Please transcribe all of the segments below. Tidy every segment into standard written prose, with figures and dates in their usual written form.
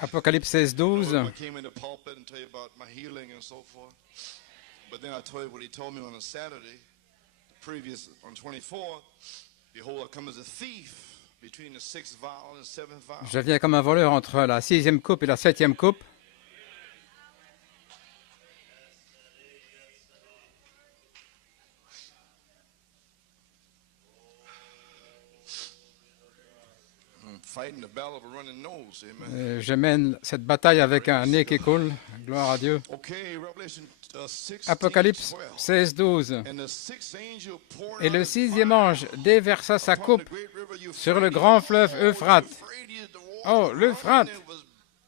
Apocalypse 16, 12. Je viens comme un voleur entre la 6e coupe et la 7e coupe. Je mène cette bataille avec un nez qui coule. Gloire à Dieu. Apocalypse 16, 12. Et le 6e ange déversa sa coupe sur le grand fleuve Euphrate. Oh, l'Euphrate,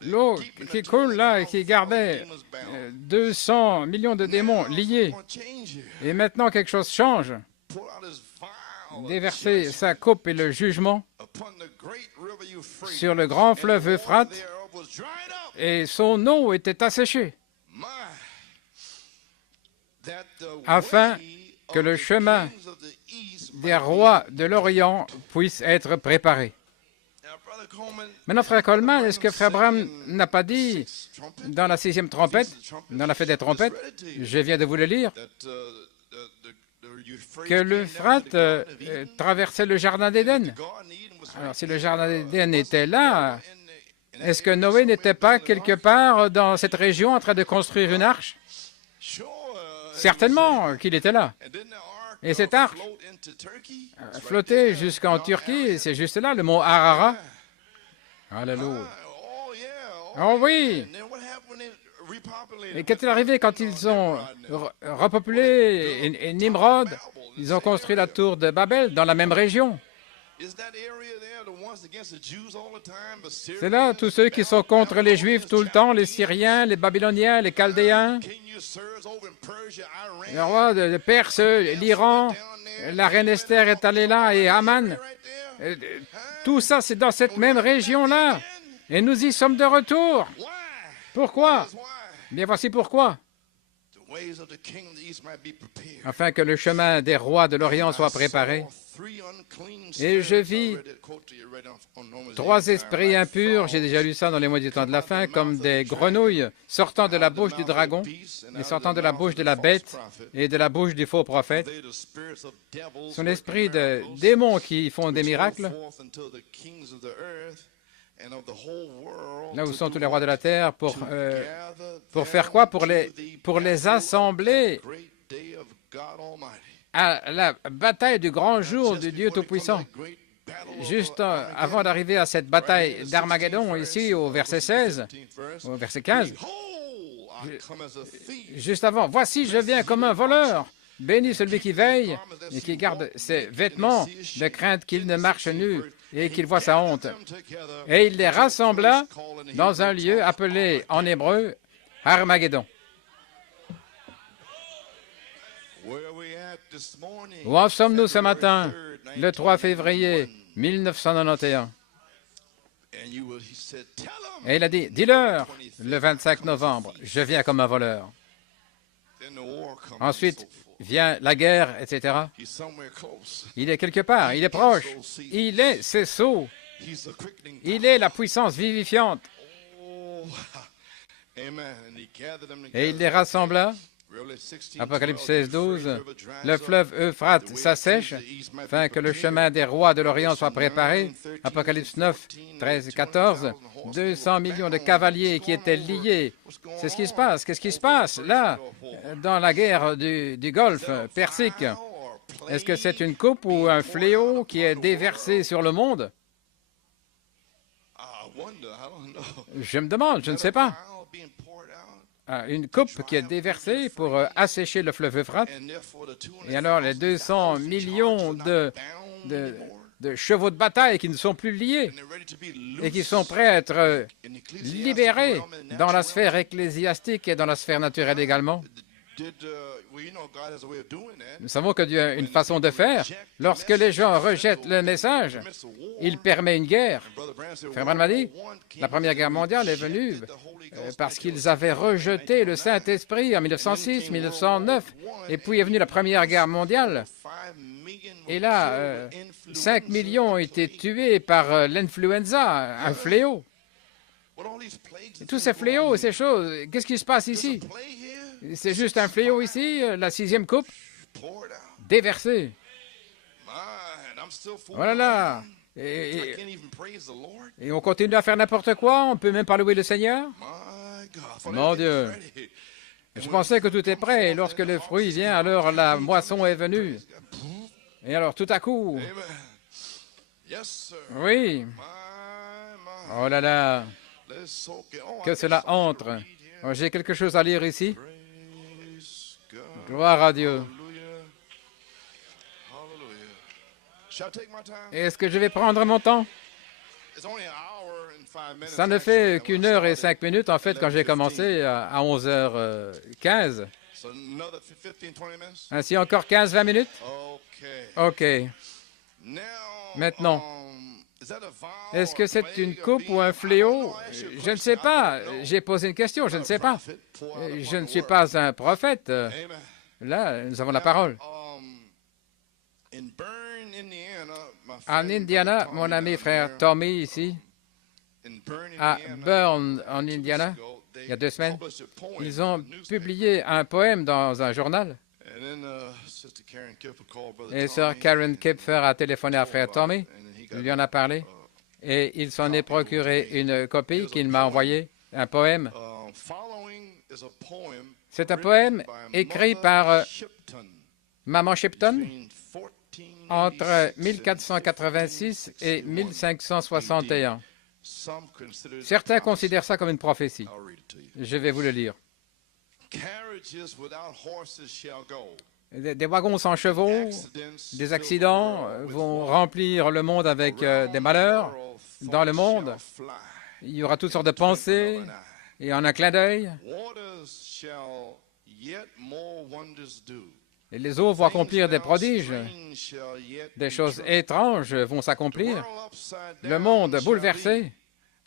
l'eau qui coule là et qui gardait 200 millions de démons liés. Et maintenant, quelque chose change. Déverser sa coupe et le jugement sur le grand fleuve Euphrate, et son eau était asséchée, afin que le chemin des rois de l'Orient puisse être préparé. Maintenant, frère Coleman, est-ce que frère Branham n'a pas dit dans la 6e trompette, dans la fête des trompettes, je viens de vous le lire, que l'Euphrate traversait le jardin d'Éden? Alors, si le jardin d'Éden était là, est-ce que Noé n'était pas quelque part dans cette région en train de construire une arche? Certainement qu'il était là. Et cette arche flottait jusqu'en Turquie, c'est juste là, le mont Ararat. Alléluia. Oh oui! Et qu'est-il arrivé quand ils ont repopulé et Nimrod? Ils ont construit la tour de Babel dans la même région. C'est là tous ceux qui sont contre les Juifs tout le temps, les Syriens, les Babyloniens, les Chaldéens, le roi de Perse, l'Iran, la reine Esther est allée là et Haman. Tout ça, c'est dans cette même région-là. Et nous y sommes de retour. Pourquoi? Bien, voici pourquoi. Afin que le chemin des rois de l'Orient soit préparé. Et je vis 3 esprits impurs, j'ai déjà lu ça dans les mois du temps de la fin, comme des grenouilles sortant de la bouche du dragon et sortant de la bouche de la bête et de la bouche du faux prophète. Ce sont l'esprit de démons qui font des miracles. Là où sont tous les rois de la terre, pour faire quoi? Pour les assembler à la bataille du grand jour du Dieu Tout-Puissant. Juste avant d'arriver à cette bataille d'Armageddon, ici au verset 16, au verset 15, juste avant, « Voici, je viens comme un voleur. Béni celui qui veille et qui garde ses vêtements, de crainte qu'il ne marche nu et qu'il voit sa honte. » Et il les rassembla dans un lieu appelé en hébreu Armageddon. Où en sommes-nous ce matin, le 3 février 1991? Et il a dit, « Dis-leur, le 25 novembre, je viens comme un voleur. » Ensuite vient la guerre, etc. Il est quelque part, il est proche. Il est, c'est sceau. Il est la puissance vivifiante. Et il les rassembla. Apocalypse 16, 12. Le fleuve Euphrate s'assèche, afin que le chemin des rois de l'Orient soit préparé. Apocalypse 9, 13, 14. 200 millions de cavaliers qui étaient liés. C'est ce qui se passe. Qu'est-ce qui se passe là, dans la guerre du Golfe Persique? Est-ce que c'est une coupe ou un fléau qui est déversé sur le monde? Je me demande, je ne sais pas. Une coupe qui est déversée pour assécher le fleuve Euphrate. Et alors, les 200 millions de chevaux de bataille qui ne sont plus liés et qui sont prêts à être libérés dans la sphère ecclésiastique et dans la sphère naturelle également. Nous savons que Dieu a une façon de faire. Lorsque les gens rejettent le message, il permet une guerre. Frère Branham m'a dit, la Première Guerre mondiale est venue parce qu'ils avaient rejeté le Saint-Esprit en 1906, 1909. Et puis est venue la Première Guerre mondiale. Et là, 5 millions ont été tués par l'influenza, un fléau. Et tous ces fléaux, ces choses, qu'est-ce qui se passe ici? C'est juste un fléau ici, la 6e coupe, déversée. Voilà là. Et on continue à faire n'importe quoi, on ne peut même pas louer le Seigneur. Mon Dieu. Je pensais que tout est prêt, et lorsque le fruit vient, alors la moisson est venue. Et alors tout à coup, oui, oh là là, que cela entre. Oh, j'ai quelque chose à lire ici. Gloire à Dieu. Est-ce que je vais prendre mon temps? Ça ne fait qu'1 heure et 5 minutes, en fait, quand j'ai commencé à 11h15. Ainsi, encore 15-20 minutes? OK. Maintenant, est-ce que c'est une coupe ou un fléau? Je ne sais pas. J'ai posé une question, je ne sais pas. Je ne suis pas un prophète. Là, nous avons la parole. En Indiana, mon ami frère Tommy ici, à Burn, en Indiana, il y a 2 semaines, ils ont publié un poème dans un journal. Et sœur Karen Kipfer a téléphoné à frère Tommy, il lui en a parlé, et il s'en est procuré une copie qu'il m'a envoyée, un poème. C'est un poème écrit par Maman Shipton entre 1486 et 1561. Certains considèrent ça comme une prophétie. Je vais vous le lire. Des wagons sans chevaux, des accidents vont remplir le monde avec des malheurs. Dans le monde, il y aura toutes sortes de pensées, et en un clin d'œil, et les eaux vont accomplir des prodiges. Des choses étranges vont s'accomplir. Le monde bouleversé,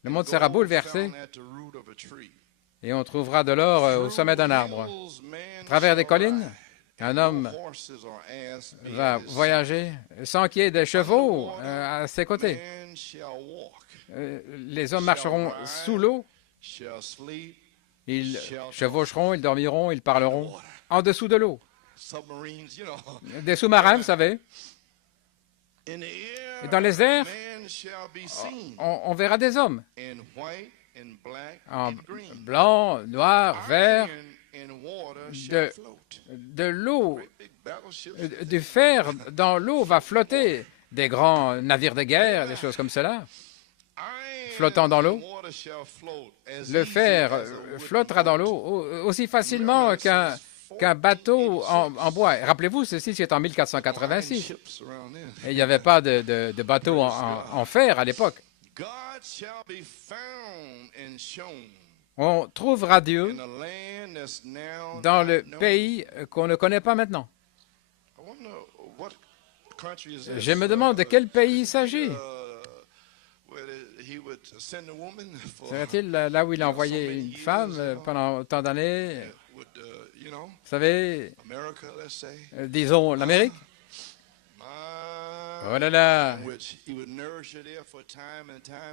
le monde sera bouleversé. Et on trouvera de l'or au sommet d'un arbre. À travers des collines, un homme va voyager sans qu'il y ait des chevaux à ses côtés. Les hommes marcheront sous l'eau. Ils chevaucheront, ils dormiront, ils parleront en dessous de l'eau. Des sous-marins, vous savez. Et dans les airs, on verra des hommes en blanc, noir, vert, de l'eau, du fer dans l'eau va flotter. Des grands navires de guerre, des choses comme cela, flottant dans l'eau. Le fer flottera dans l'eau aussi facilement qu'un bateau en bois. Rappelez-vous, ceci c'est en 1486. Et il n'y avait pas de bateau en fer à l'époque. On trouvera Dieu dans le pays qu'on ne connaît pas maintenant. Je me demande de quel pays il s'agit. Serait-il là où il a envoyé une femme pendant autant d'années? Vous savez, disons l'Amérique. Oh là là!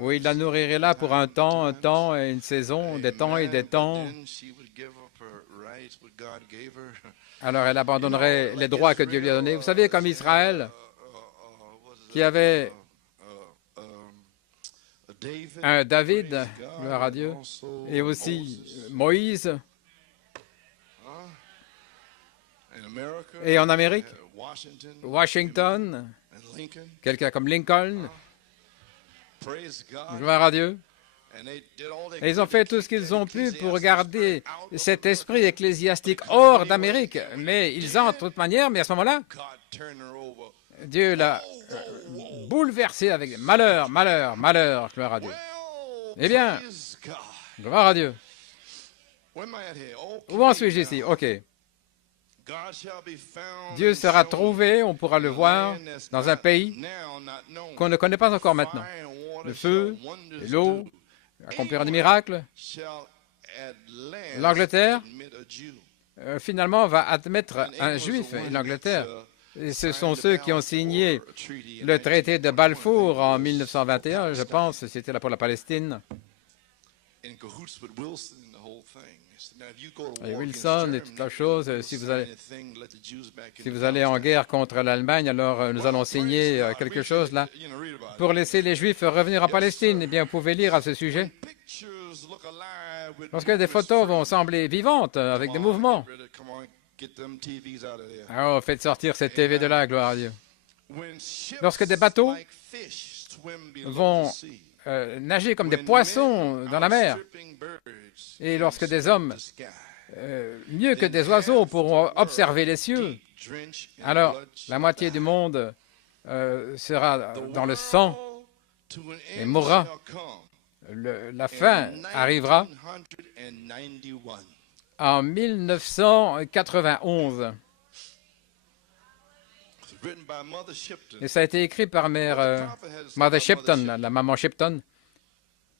Oui, il la nourrirait là pour un temps et une saison, des temps et des temps. Alors elle abandonnerait les droits que Dieu lui a donnés. Vous savez, comme Israël, qui avait un David, gloire à Dieu, et aussi Moïse. Et en Amérique, Washington, quelqu'un comme Lincoln, gloire à Dieu. Et ils ont fait tout ce qu'ils ont pu pour garder cet esprit ecclésiastique hors d'Amérique. Mais ils entrent de toute manière, mais à ce moment-là, Dieu l'a bouleversé avec malheur, malheur, malheur, gloire à Dieu. Eh bien, gloire à Dieu. Où en suis-je ici? OK. Dieu sera trouvé, on pourra le voir, dans un pays qu'on ne connaît pas encore maintenant. Le feu, l'eau, accomplira des miracles. L'Angleterre, finalement, va admettre un juif. Et l'Angleterre, Et ce sont ceux qui ont signé le traité de Balfour en 1921, je pense, c'était là pour la Palestine. Et Wilson et toute la chose, si vous allez en guerre contre l'Allemagne, alors nous allons signer quelque chose là pour laisser les Juifs revenir en Palestine. Eh bien, vous pouvez lire à ce sujet. Parce que des photos vont sembler vivantes, avec des mouvements. Oh, faites sortir cette TV de là, gloire à Dieu. Lorsque des bateaux vont nager comme des poissons dans la mer, et lorsque des hommes, mieux que des oiseaux, pourront observer les cieux, alors la moitié du monde sera dans le sang et mourra. La fin arrivera en 1991. Et ça a été écrit par Mère Mother Shipton, la maman Shipton.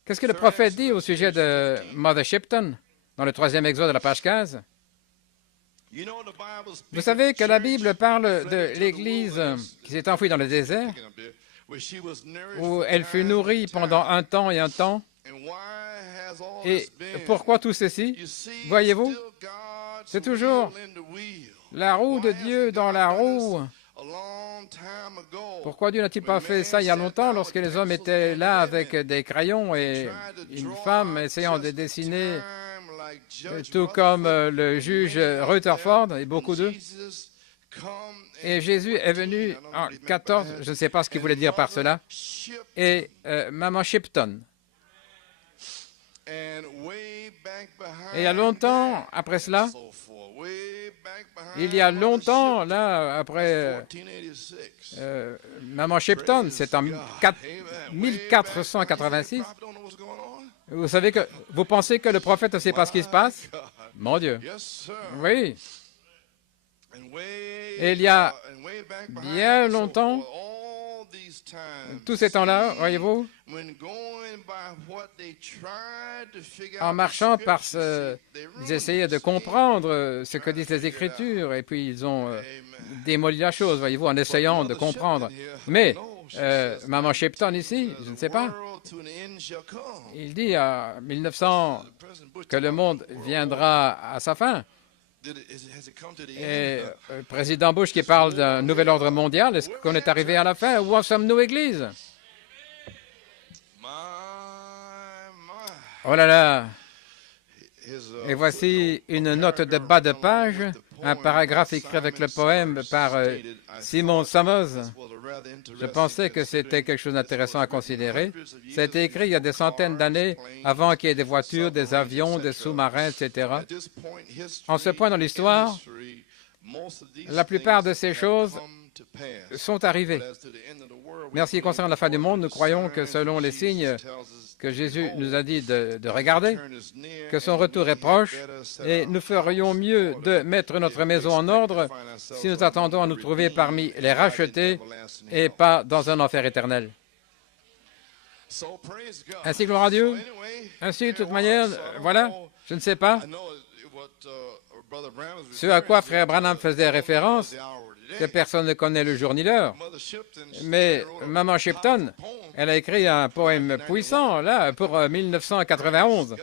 Qu'est-ce que le prophète dit au sujet de Mother Shipton dans le 3e Exode de la page 15? Vous savez que la Bible parle de l'Église qui s'est enfouie dans le désert, où elle fut nourrie pendant un temps et un temps. Et pourquoi tout ceci? Voyez-vous, c'est toujours la roue de Dieu dans la roue. Pourquoi Dieu n'a-t-il pas fait ça il y a longtemps, lorsque les hommes étaient là avec des crayons et une femme essayant de dessiner, tout comme le juge Rutherford et beaucoup d'eux? Et Jésus est venu en 14, je ne sais pas ce qu'il voulait dire par cela, et maman Shipton. Et il y a longtemps après cela, il y a longtemps, là, après maman Shipton, c'est en 1486. Vous savez que vous pensez que le prophète ne sait pas ce qui se passe? Mon Dieu. Oui. Et il y a bien longtemps, tout ces temps-là, voyez-vous, en marchant ils essayaient de comprendre ce que disent les Écritures, et puis ils ont démoli la chose, voyez-vous, en essayant de comprendre. Mais maman Shipton ici, je ne sais pas, il dit à 1900 que le monde viendra à sa fin. Et le président Bush qui parle d'un nouvel ordre mondial, est-ce qu'on est arrivé à la fin? Où en sommes-nous, Église? Oh là là! Et voici une note de bas de page, un paragraphe écrit avec le poème par Simon Summers. Je pensais que c'était quelque chose d'intéressant à considérer. Ça a été écrit il y a des centaines d'années, avant qu'il y ait des voitures, des avions, des sous-marins, etc. En ce point dans l'histoire, la plupart de ces choses sont arrivées. Merci. Concernant la fin du monde, nous croyons que selon les signes que Jésus nous a dit de regarder, que son retour est proche, et nous ferions mieux de mettre notre maison en ordre si nous attendons à nous trouver parmi les rachetés et pas dans un enfer éternel. Ainsi, gloire à Dieu. Ainsi, de toute manière, voilà, je ne sais pas ce à quoi Frère Branham faisait référence, que personne ne connaît le jour ni l'heure. Mais maman Shipton, elle a écrit un poème puissant, là, pour 1991.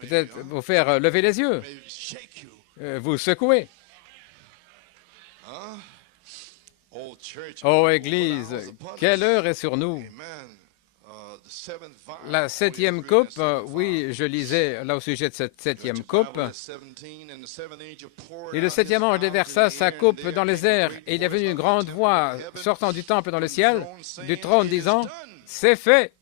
Peut-être vous faire lever les yeux, vous secouer. Oh, Église, quelle heure est sur nous? La 7e coupe, oui, je lisais là au sujet de cette 7e coupe. Et le 7e ange déversa sa coupe dans les airs, et il est venu une grande voix sortant du temple dans le ciel, du trône, disant, « C'est fait !»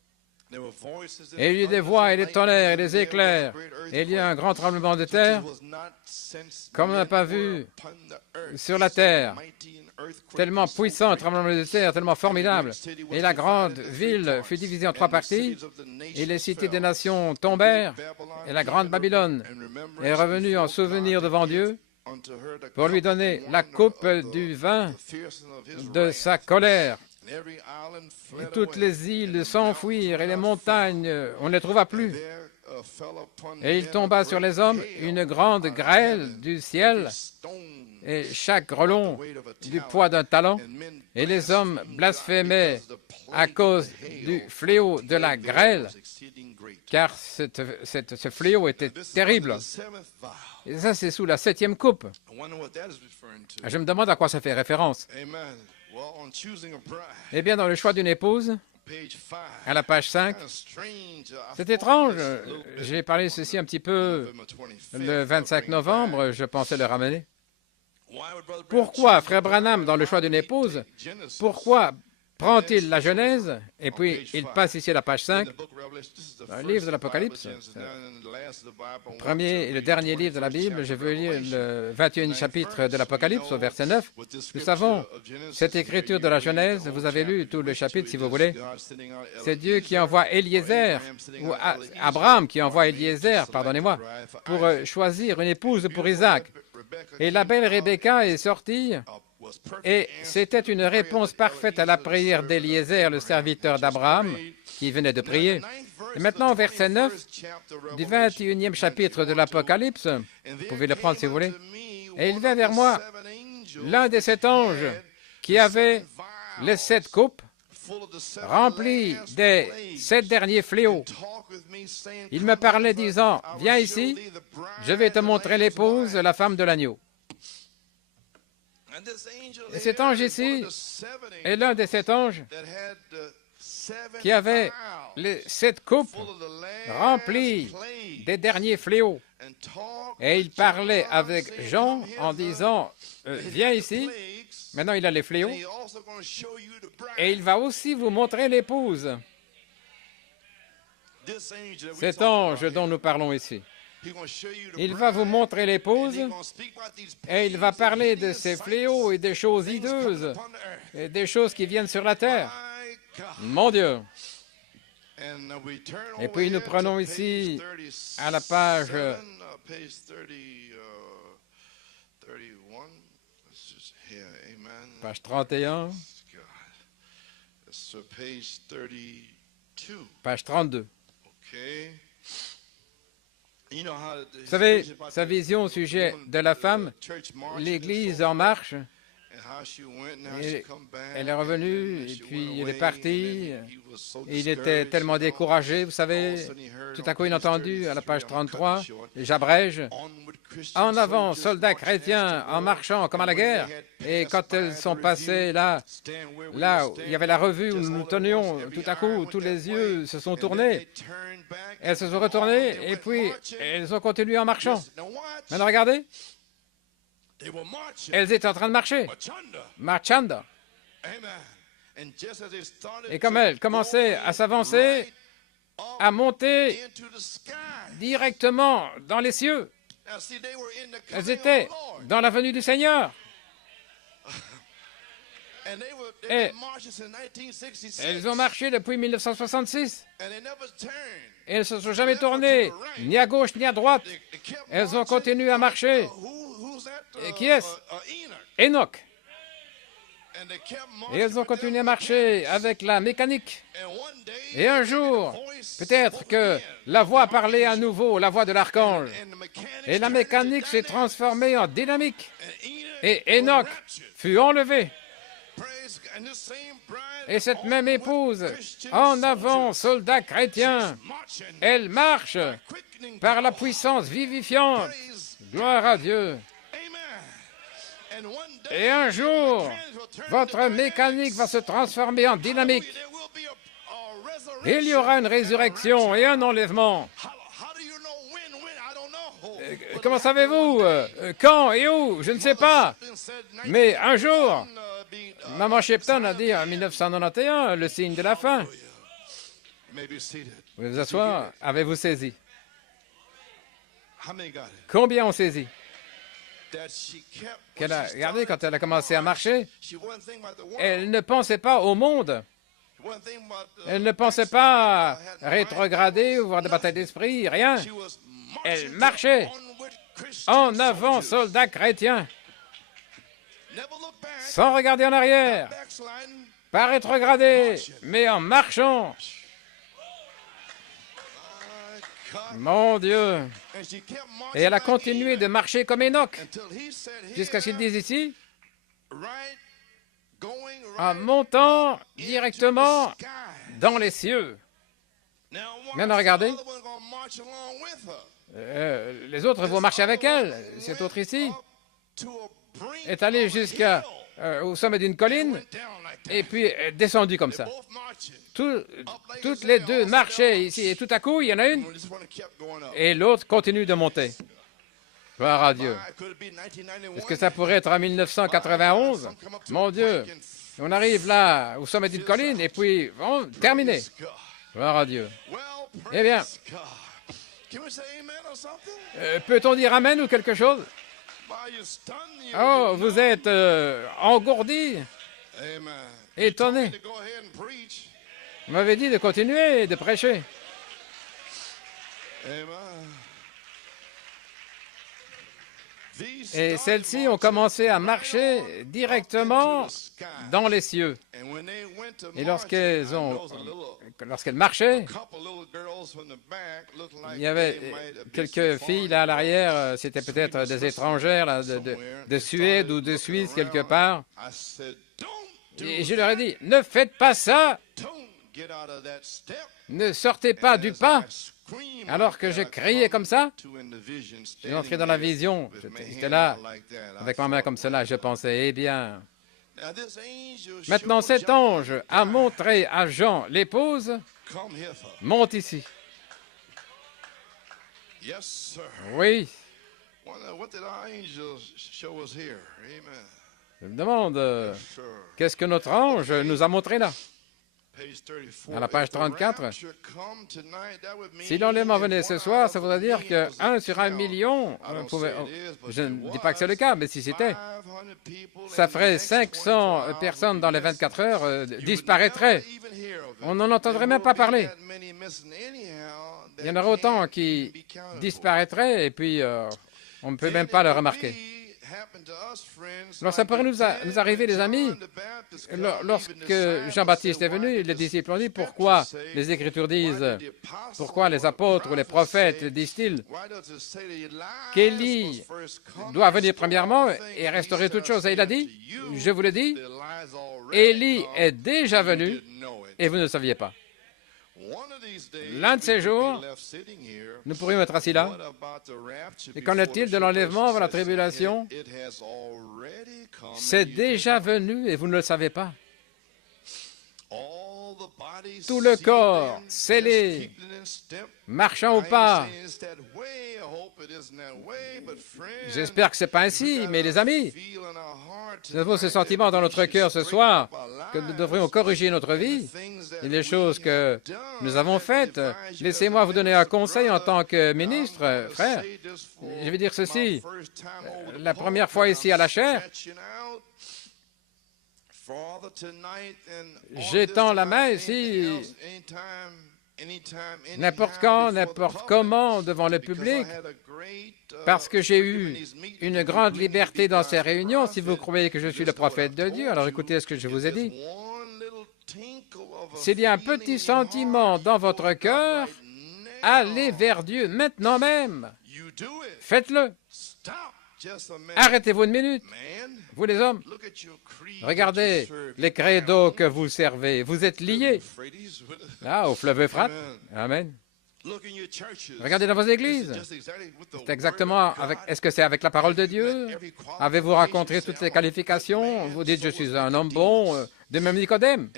Et il y eut des voix et des tonnerres et des éclairs, et il y eut un grand tremblement de terre, comme on n'a pas vu sur la terre. Tellement puissant, un tremblement de terre, tellement formidable. Et la grande ville fut divisée en 3 parties, et les cités des nations tombèrent, et la grande Babylone est revenue en souvenir devant Dieu pour lui donner la coupe du vin de sa colère. Et toutes les îles s'enfuirent, et les montagnes, on ne les trouva plus. Et il tomba sur les hommes une grande grêle du ciel, et chaque grelon du poids d'un talent, et les hommes blasphémaient à cause du fléau de la grêle, car ce fléau était terrible. Et ça, c'est sous la 7e coupe. Je me demande à quoi ça fait référence. Eh bien, dans le choix d'une épouse, à la page 5, c'est étrange. J'ai parlé ceci un petit peu le 25 novembre, je pensais le ramener. Pourquoi, frère Branham, dans le choix d'une épouse, pourquoi prend-il la Genèse, et puis il passe ici à la page 5, un livre de l'Apocalypse, le premier et le dernier livre de la Bible, je veux lire le 21e chapitre de l'Apocalypse au verset 9. Nous savons, cette écriture de la Genèse, vous avez lu tout le chapitre si vous voulez, c'est Dieu qui envoie Eliezer, ou Abraham qui envoie Eliezer, pardonnez-moi, pour choisir une épouse pour Isaac. Et la belle Rebecca est sortie, et c'était une réponse parfaite à la prière d'Eliezer, le serviteur d'Abraham, qui venait de prier. Et maintenant, au verset 9 du 21e chapitre de l'Apocalypse, vous pouvez le prendre si vous voulez, et il vint vers moi l'un des 7 anges qui avait les 7 coupes remplies des 7 derniers fléaux. Il me parlait disant, « Viens ici, je vais te montrer l'épouse, la femme de l'agneau. » Et cet ange ici est l'un des 7 anges qui avait les 7 coupes remplies des derniers fléaux. Et il parlait avec Jean en disant, viens ici, maintenant il a les fléaux, et il va aussi vous montrer l'épouse. Cet ange dont nous parlons ici. Il va vous montrer l'épouse et il va parler de ces fléaux et des choses hideuses et des choses qui viennent sur la terre. Mon Dieu! Et puis nous prenons ici à la page 31, page 32. Vous savez, sa vision au sujet de la femme, l'Église en marche, elle est revenue, et puis elle est partie, et il était tellement découragé, vous savez, tout à coup il a entendu à la page 33, et j'abrège, en avant, soldats chrétiens, en marchant comme à la guerre, et quand elles sont passées là où il y avait la revue où nous tenions, tout à coup, tous les yeux se sont tournés, elles se sont retournées, et puis elles ont continué en marchant. Maintenant, regardez. Elles étaient en train de marcher. Marchanda. Et comme elles commençaient à s'avancer, à monter directement dans les cieux. Elles étaient dans la venue du Seigneur. Et elles ont marché depuis 1966. Et elles ne se sont jamais tournées, ni à gauche ni à droite. Elles ont continué à marcher. Et qui est-ce? Enoch. Et elles ont continué à marcher avec la mécanique. Et un jour, peut-être que la voix parlait à nouveau, la voix de l'archange. Et la mécanique s'est transformée en dynamique. Et Enoch fut enlevé. Et cette même épouse, en avant, soldat chrétien, elle marche par la puissance vivifiante. Gloire à Dieu. Et un jour, votre mécanique va se transformer en dynamique. Il y aura une résurrection et un enlèvement. Comment savez-vous? Quand et où? Je ne sais pas. Mais un jour, Maman Shepton a dit en 1991, le signe de la fin. Vous pouvez vous asseoir. Avez-vous saisi? Combien ont saisi? Regardez, quand elle a commencé à marcher, elle ne pensait pas au monde. Elle ne pensait pas rétrograder ou voir des batailles d'esprit, rien. Elle marchait en avant, soldat chrétien, sans regarder en arrière, pas rétrograder, mais en marchant. Mon Dieu! Et elle a continué de marcher comme Enoch, jusqu'à ce qu'il dise ici, en montant directement dans les cieux. Maintenant, regardez. Les autres vont marcher avec elle. Cet autre ici est allé jusqu'au sommet d'une colline et puis est descendu comme ça. Toutes les deux marchaient ici et tout à coup, il y en a une et l'autre continue de monter. Gloire à Dieu. Est-ce que ça pourrait être en 1991? Mon Dieu, on arrive là au sommet d'une colline et puis, bon, terminé. Gloire à Dieu. Eh bien, peut-on dire Amen ou quelque chose? Oh, vous êtes engourdi, étonné. Vous m'avez dit de continuer et de prêcher. Et celles-ci ont commencé à marcher directement dans les cieux. Et lorsqu'elles marchaient, il y avait quelques filles là à l'arrière, c'était peut-être des étrangères là, de Suède ou de Suisse quelque part. Et je leur ai dit, ne faites pas ça, ne sortez pas du pas. Alors que je criais comme ça, j'ai entré dans la vision, j'étais là, avec ma main comme cela, je pensais, eh bien, maintenant cet ange a montré à Jean l'épouse, monte ici. Oui. Je me demande, qu'est-ce que notre ange nous a montré là? À la page 34, si l'enlèvement venait ce soir, ça voudrait dire que 1 sur 1 million pouvait... Je ne dis pas que c'est le cas, mais si c'était, ça ferait 500 personnes dans les 24 heures disparaîtraient. On n'en entendrait même pas parler. Il y en aurait autant qui disparaîtraient et puis on ne peut même pas le remarquer. Alors ça pourrait nous arriver, les amis, lorsque Jean-Baptiste est venu, les disciples ont dit, pourquoi les Écritures disent, pourquoi les apôtres ou les prophètes disent-ils qu'Élie doit venir premièrement et restaurer toutes choses. Et il a dit, je vous le dis, Élie est déjà venu et vous ne le saviez pas. L'un de ces jours, nous pourrions être assis là. Et qu'en est-il de l'enlèvement avant la tribulation? C'est déjà venu et vous ne le savez pas. Tout le corps scellé, marchant au pas. J'espère que ce n'est pas ainsi, mais les amis, nous avons ce sentiment dans notre cœur ce soir que nous devrions corriger notre vie et les choses que nous avons faites. Laissez-moi vous donner un conseil en tant que ministre, frère. Je vais dire ceci. La première fois ici à la chaire, j'étends la main ici, n'importe quand, n'importe comment, devant le public, parce que j'ai eu une grande liberté dans ces réunions. Si vous croyez que je suis le prophète de Dieu, alors écoutez ce que je vous ai dit. S'il y a un petit sentiment dans votre cœur, allez vers Dieu maintenant même. Faites-le. Arrêtez-vous une minute. Vous les hommes, regardez les credos que vous servez. Vous êtes liés là au fleuve Euphrate. Amen. Regardez dans vos églises. C'est exactement avec. Est-ce que c'est avec la parole de Dieu? Avez-vous rencontré toutes les qualifications? Vous dites, je suis un homme bon, de même Nicodème.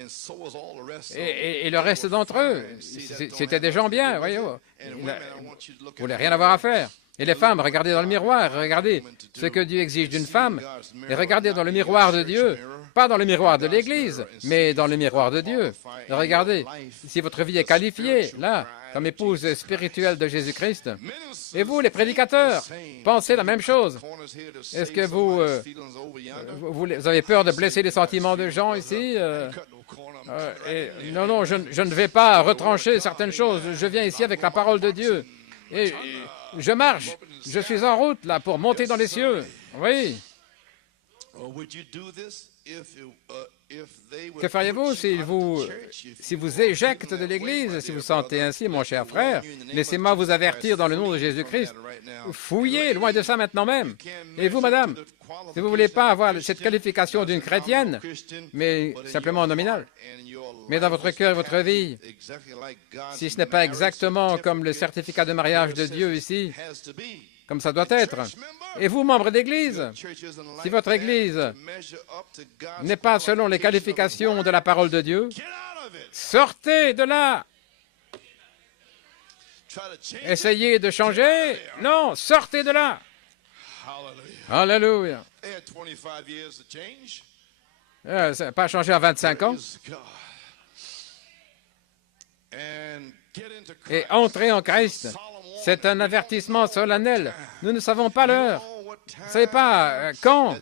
Et le reste d'entre eux, c'était des gens bien, voyez-vous. Vous ne voulez rien avoir à faire. Et les femmes, regardez dans le miroir, regardez ce que Dieu exige d'une femme, et regardez dans le miroir de Dieu, pas dans le miroir de l'Église, mais dans le miroir de Dieu. Et regardez, si votre vie est qualifiée, là, comme épouse spirituelle de Jésus-Christ, et vous, les prédicateurs, pensez la même chose. Est-ce que vous avez peur de blesser les sentiments de gens ici? Non, je ne vais pas retrancher certaines choses. Je viens ici avec la parole de Dieu. Et je marche, je suis en route là pour monter dans les cieux. Oui. Que feriez-vous si vous éjectent de l'Église, si vous sentez ainsi, mon cher frère? Laissez-moi vous avertir dans le nom de Jésus-Christ. Fouillez loin de ça maintenant même. Et vous, madame, si vous ne voulez pas avoir cette qualification d'une chrétienne, mais simplement nominale, mais dans votre cœur et votre vie, si ce n'est pas exactement comme le certificat de mariage de Dieu ici, comme ça doit être. Et vous, membres d'Église, si votre Église n'est pas selon les qualifications de la parole de Dieu, sortez de là. Essayez de changer. Non, sortez de là. Alléluia. Ça n'a pas changé à 25 ans. Et entrez en Christ. C'est un avertissement solennel. Nous ne savons pas l'heure. Vous ne savez pas quand.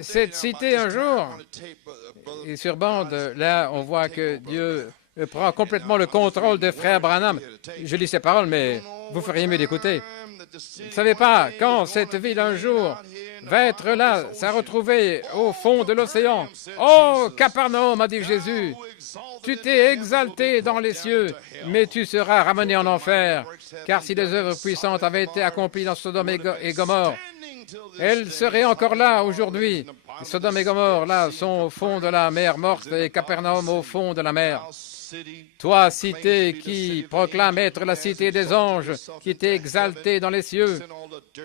Cette cité, un jour, et sur bande, là, on voit que Dieu prend complètement le contrôle de Frère Branham. Je lis ces paroles, mais vous feriez mieux d'écouter. Vous ne savez pas quand cette ville, un jour, va être là, s'est retrouvée au fond de l'océan. Oh, Capernaum, a dit Jésus, tu t'es exalté dans les cieux, mais tu seras ramené en enfer. Car si les œuvres puissantes avaient été accomplies dans Sodome et Gomorrhe, elles seraient encore là aujourd'hui. Sodome et Gomorre, là, sont au fond de la mer morte et Capernaum au fond de la mer. Toi, cité qui proclame être la cité des anges, qui t'est exalté dans les cieux,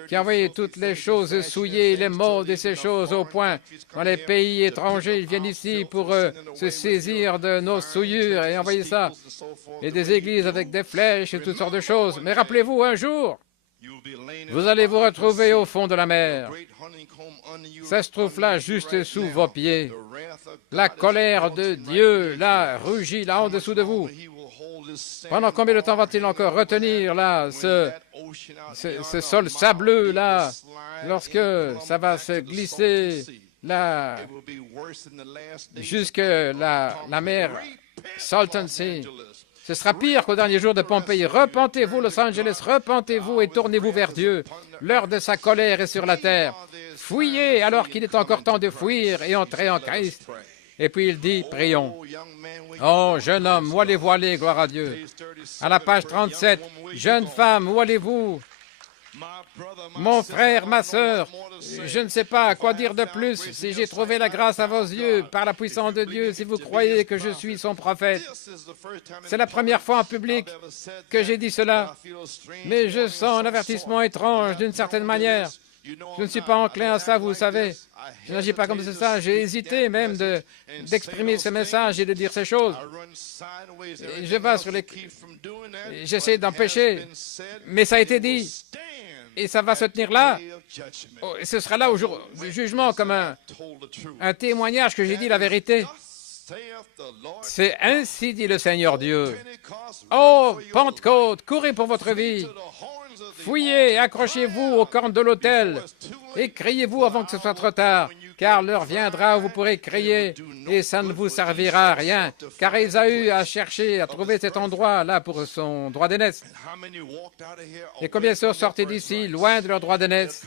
qui a envoyé toutes les choses souillées, les modes et ces choses au point. Dans les pays étrangers, ils viennent ici pour se saisir de nos souillures et envoyer ça. Et des églises avec des flèches et toutes sortes de choses. Mais rappelez-vous, un jour, vous allez vous retrouver au fond de la mer. Ça se trouve là, juste sous vos pieds. La colère de Dieu, là, rugit là en dessous de vous. Pendant combien de temps va-t-il encore retenir, là, ce sol sableux, là, lorsque ça va se glisser, là, jusque la mer Salton Sea? Ce sera pire qu'au dernier jour de Pompéi. Repentez-vous, Los Angeles, repentez-vous et tournez-vous vers Dieu. L'heure de sa colère est sur la terre. Fouillez alors qu'il est encore temps de fuir et entrer en Christ. Et puis il dit, prions. Oh, jeune homme, où allez-vous aller, gloire à Dieu? À la page 37, jeune femme, où allez-vous? Mon frère, ma sœur, je ne sais pas quoi dire de plus. Si j'ai trouvé la grâce à vos yeux, par la puissance de Dieu, si vous croyez que je suis son prophète. C'est la première fois en public que j'ai dit cela, mais je sens un avertissement étrange d'une certaine manière. Je ne suis pas enclin à ça, vous savez. Je n'agis pas comme ça. J'ai hésité même d'exprimer ce message et de dire ces choses. Et je vais sur les... J'essaie d'empêcher, mais ça a été dit. Et ça va se tenir là. Oh, et ce sera là au jour du jugement comme un témoignage que j'ai dit la vérité. C'est ainsi dit le Seigneur Dieu. Oh, Pentecôte, courez pour votre vie. Fouillez, accrochez-vous aux cornes de l'autel et criez-vous avant que ce soit trop tard, car l'heure viendra où vous pourrez crier et ça ne vous servira à rien, car Ésaü a cherché à trouver cet endroit-là pour son droit d'aînesse. Et combien sont sortis d'ici, loin de leur droit d'aînesse?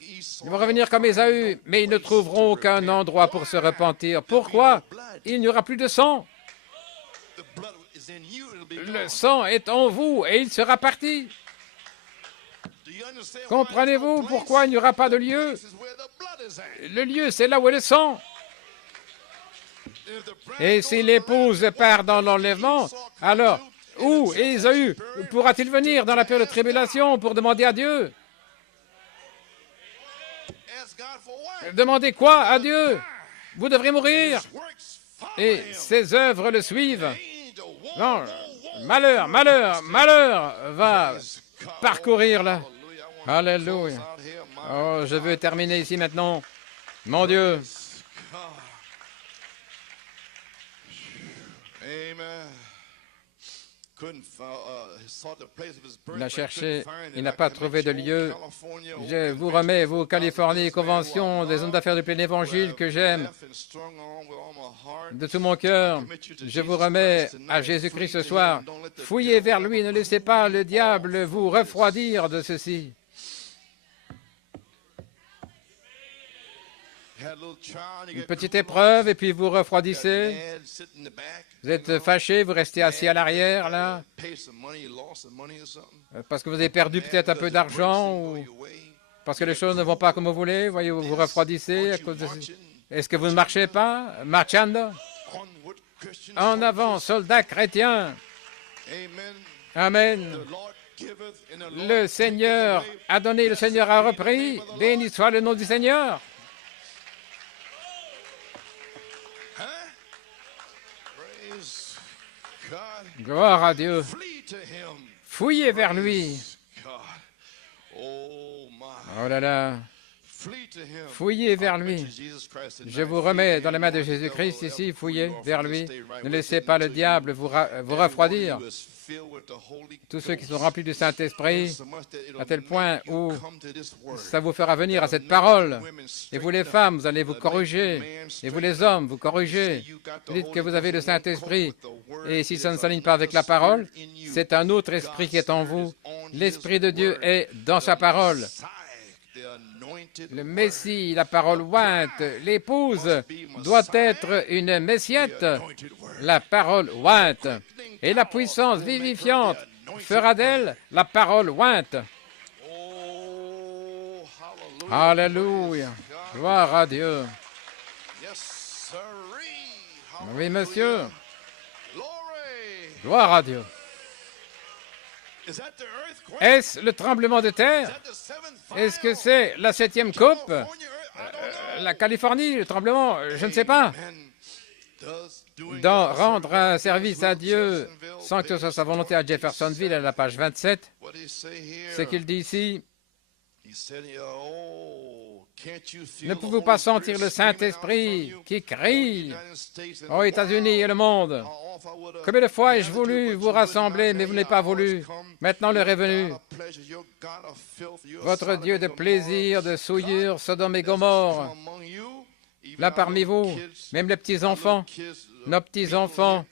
Ils vont revenir comme Ésaü, mais ils ne trouveront aucun endroit pour se repentir. Pourquoi? Il n'y aura plus de sang. Le sang est en vous et il sera parti. Comprenez-vous pourquoi il n'y aura pas de lieu? Le lieu, c'est là où est le sang. Et si l'épouse part dans l'enlèvement, alors où Ésaü pourra-t-il venir dans la période de tribulation pour demander à Dieu? Demandez quoi à Dieu? Vous devrez mourir. Et ses œuvres le suivent. Non, malheur, malheur, malheur va parcourir là. Alléluia. Oh, je veux terminer ici maintenant. Mon Dieu. Il a cherché, il n'a pas trouvé de lieu. Je vous remets, vous, Californie, Convention des hommes d'affaires du plein évangile que j'aime de tout mon cœur. Je vous remets à Jésus-Christ ce soir. Fouillez vers lui, ne laissez pas le diable vous refroidir de ceci. une petite épreuve et puis vous refroidissez. Vous êtes fâché, vous restez assis à l'arrière, là, parce que vous avez perdu peut-être un peu d'argent ou parce que les choses ne vont pas comme vous voulez. Voyez, vous refroidissez. Est-ce que vous ne marchez pas? Marchando. En avant, soldats chrétiens. Amen. Le Seigneur a donné, le Seigneur a repris. Béni soit le nom du Seigneur. Gloire à Dieu. Fouillez vers lui. Oh là là. Fouillez vers lui. Je vous remets dans les mains de Jésus-Christ ici, fouillez vers lui. Ne laissez pas le diable vous refroidir. Tous ceux qui sont remplis du Saint-Esprit, à tel point où ça vous fera venir à cette parole. Et vous les femmes, vous allez vous corriger. Et vous les hommes, vous corrigez. Dites que vous avez le Saint-Esprit. Et si ça ne s'aligne pas avec la parole, c'est un autre esprit qui est en vous. L'Esprit de Dieu est dans sa parole. Le Messie, la parole ointe, l'épouse doit être une messiette, la parole ointe. Et la puissance vivifiante fera d'elle la parole ointe. Alléluia. Gloire à Dieu. Oui, monsieur. Gloire à Dieu. Est-ce le tremblement de terre? Est-ce que c'est la 7e coupe? La Californie, le tremblement? Je ne sais pas. Dans rendre un service à Dieu sans que ce soit sa volonté à Jeffersonville, à la page 27, ce qu'il dit ici, ne pouvez-vous pas sentir le Saint-Esprit qui crie aux États-Unis et le monde? Combien de fois ai-je voulu vous rassembler, mais vous n'avez pas voulu. Maintenant l'heure est venue. Votre Dieu de plaisir, de souillure, Sodome et Gomorrhe, là parmi vous, même les petits-enfants, nos petits-enfants,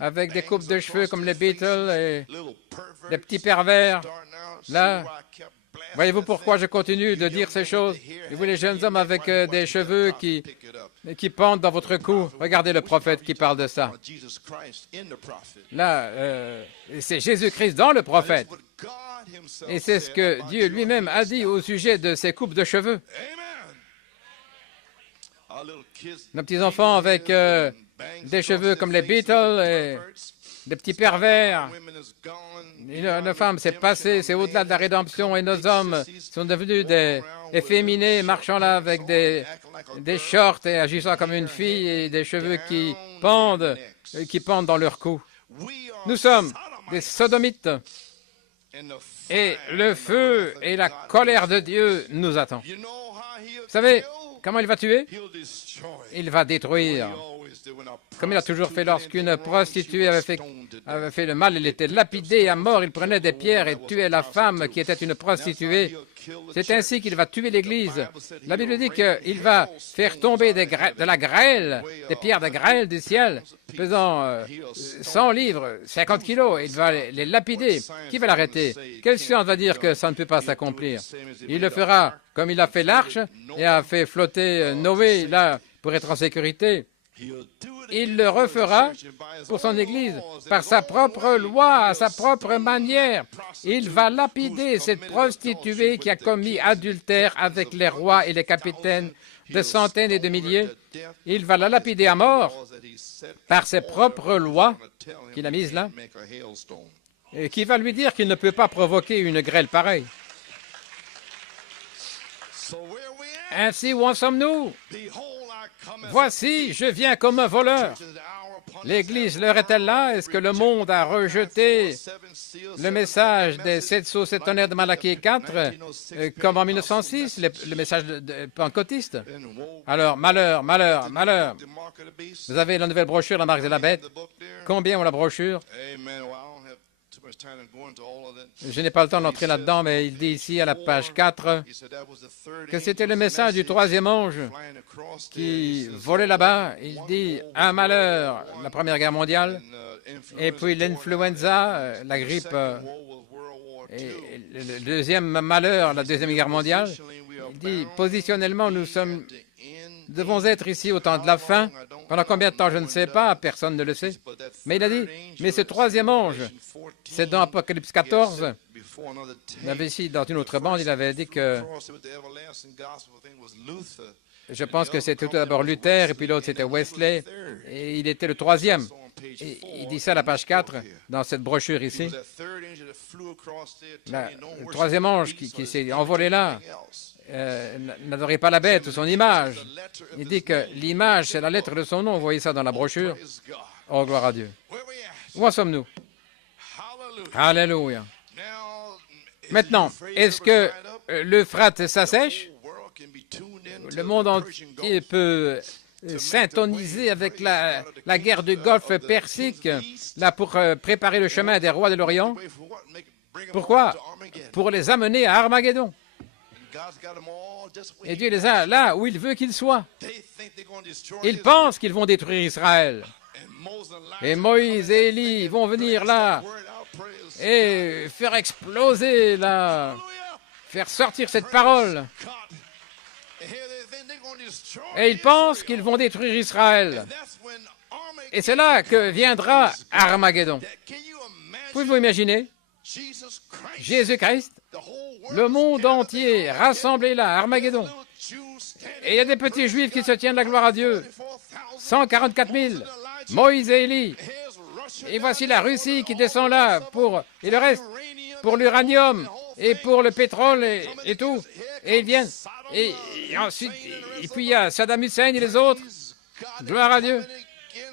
avec des coupes de cheveux comme les Beatles et des petits pervers, là, voyez-vous pourquoi je continue de dire ces choses? Et vous les jeunes hommes avec des cheveux qui pendent dans votre cou, regardez le prophète qui parle de ça. Là, c'est Jésus-Christ dans le prophète. Et c'est ce que Dieu lui-même a dit au sujet de ces coupes de cheveux. Nos petits-enfants avec des cheveux comme les Beatles et des petits pervers. Et nos femmes, c'est passé, c'est au-delà de la rédemption. Et nos hommes sont devenus des efféminés, marchant là avec des shorts et agissant comme une fille et des cheveux qui pendent dans leur cou. Nous sommes des sodomites. Et le feu et la colère de Dieu nous attend. Vous savez comment il va tuer? Il va détruire. Comme il a toujours fait lorsqu'une prostituée avait fait le mal, il était lapidé à mort, il prenait des pierres et tuait la femme qui était une prostituée. C'est ainsi qu'il va tuer l'Église. La Bible dit qu'il va faire tomber de la grêle, des pierres de grêle du ciel, pesant 100 livres, 50 kilos, il va les lapider. Qui va l'arrêter? Quelle science va dire que ça ne peut pas s'accomplir? Il le fera comme il a fait l'arche et a fait flotter Noé là pour être en sécurité. Il le refera pour son Église, par sa propre loi, à sa propre manière. Il va lapider cette prostituée qui a commis adultère avec les rois et les capitaines de centaines et de milliers. Il va la lapider à mort par ses propres lois qu'il a mises là, et qui va lui dire qu'il ne peut pas provoquer une grêle pareille. Ainsi, où en sommes-nous? Voici, je viens comme un voleur. L'Église leur est-elle là? Est-ce que le monde a rejeté le message des 7 sceaux, 7 tonnerres de Malachie 4, comme en 1906, le message pentecôtiste? Alors, malheur, malheur, malheur. Vous avez la nouvelle brochure, la marque de la bête. Combien ont la brochure? Je n'ai pas le temps d'entrer là-dedans, mais il dit ici à la page 4 que c'était le message du 3e ange qui volait là-bas. Il dit un malheur, la Première Guerre mondiale, et puis l'influenza, la grippe, et le deuxième malheur, la Deuxième Guerre mondiale. Il dit positionnellement, nous sommes Nous devons être ici au temps de la fin. Pendant combien de temps, je ne sais pas, personne ne le sait. Mais il a dit, mais ce troisième ange, c'est dans Apocalypse 14. Il avait ici, dans une autre bande, il avait dit que, je pense que c'était tout d'abord Luther, et puis l'autre c'était Wesley, et il était le troisième. Et il dit ça à la page 4, dans cette brochure ici. Le troisième ange qui s'est envolé là, n'adorait pas la bête ou son image. Il dit que l'image, c'est la lettre de son nom. Vous voyez ça dans la brochure. Oh, gloire à Dieu. Où en sommes-nous? Alléluia. Maintenant, est-ce que l'Euphrate s'assèche? Le monde entier peut syntoniser avec la guerre du Golfe Persique là, pour préparer le chemin des rois de l'Orient. Pourquoi? Pour les amener à Armageddon. Et Dieu les a là où il veut qu'ils soient. Ils pensent qu'ils vont détruire Israël. Et Moïse et Élie vont venir là et faire exploser là, faire sortir cette parole. Et ils pensent qu'ils vont détruire Israël. Et c'est là que viendra Armageddon. Pouvez-vous imaginer? Jésus-Christ, le monde entier rassemblé là, Armageddon. Et il y a des petits juifs qui se tiennent la gloire à Dieu. 144 000, Moïse et Élie. Et voici la Russie qui descend là et le reste, pour l'uranium et pour le pétrole et tout. Et ils viennent. Et ensuite, et puis il y a Saddam Hussein et les autres. Gloire à Dieu.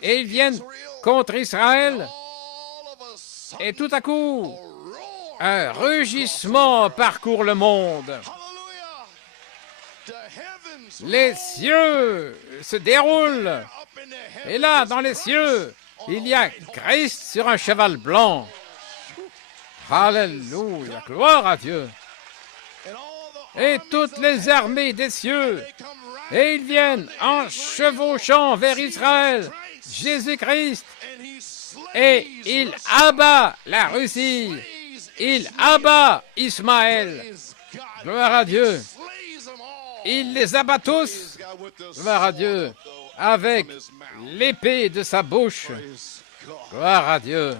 Et ils viennent contre Israël. Et tout à coup, un rugissement parcourt le monde. Les cieux se déroulent. Et là, dans les cieux, il y a Christ sur un cheval blanc. Alléluia, gloire à Dieu. Et toutes les armées des cieux, et ils viennent en chevauchant vers Israël, Jésus-Christ, et il abat la Russie, il abat Ismaël. Gloire à Dieu. Il les abat tous, gloire à Dieu, avec l'épée de sa bouche. Gloire à Dieu.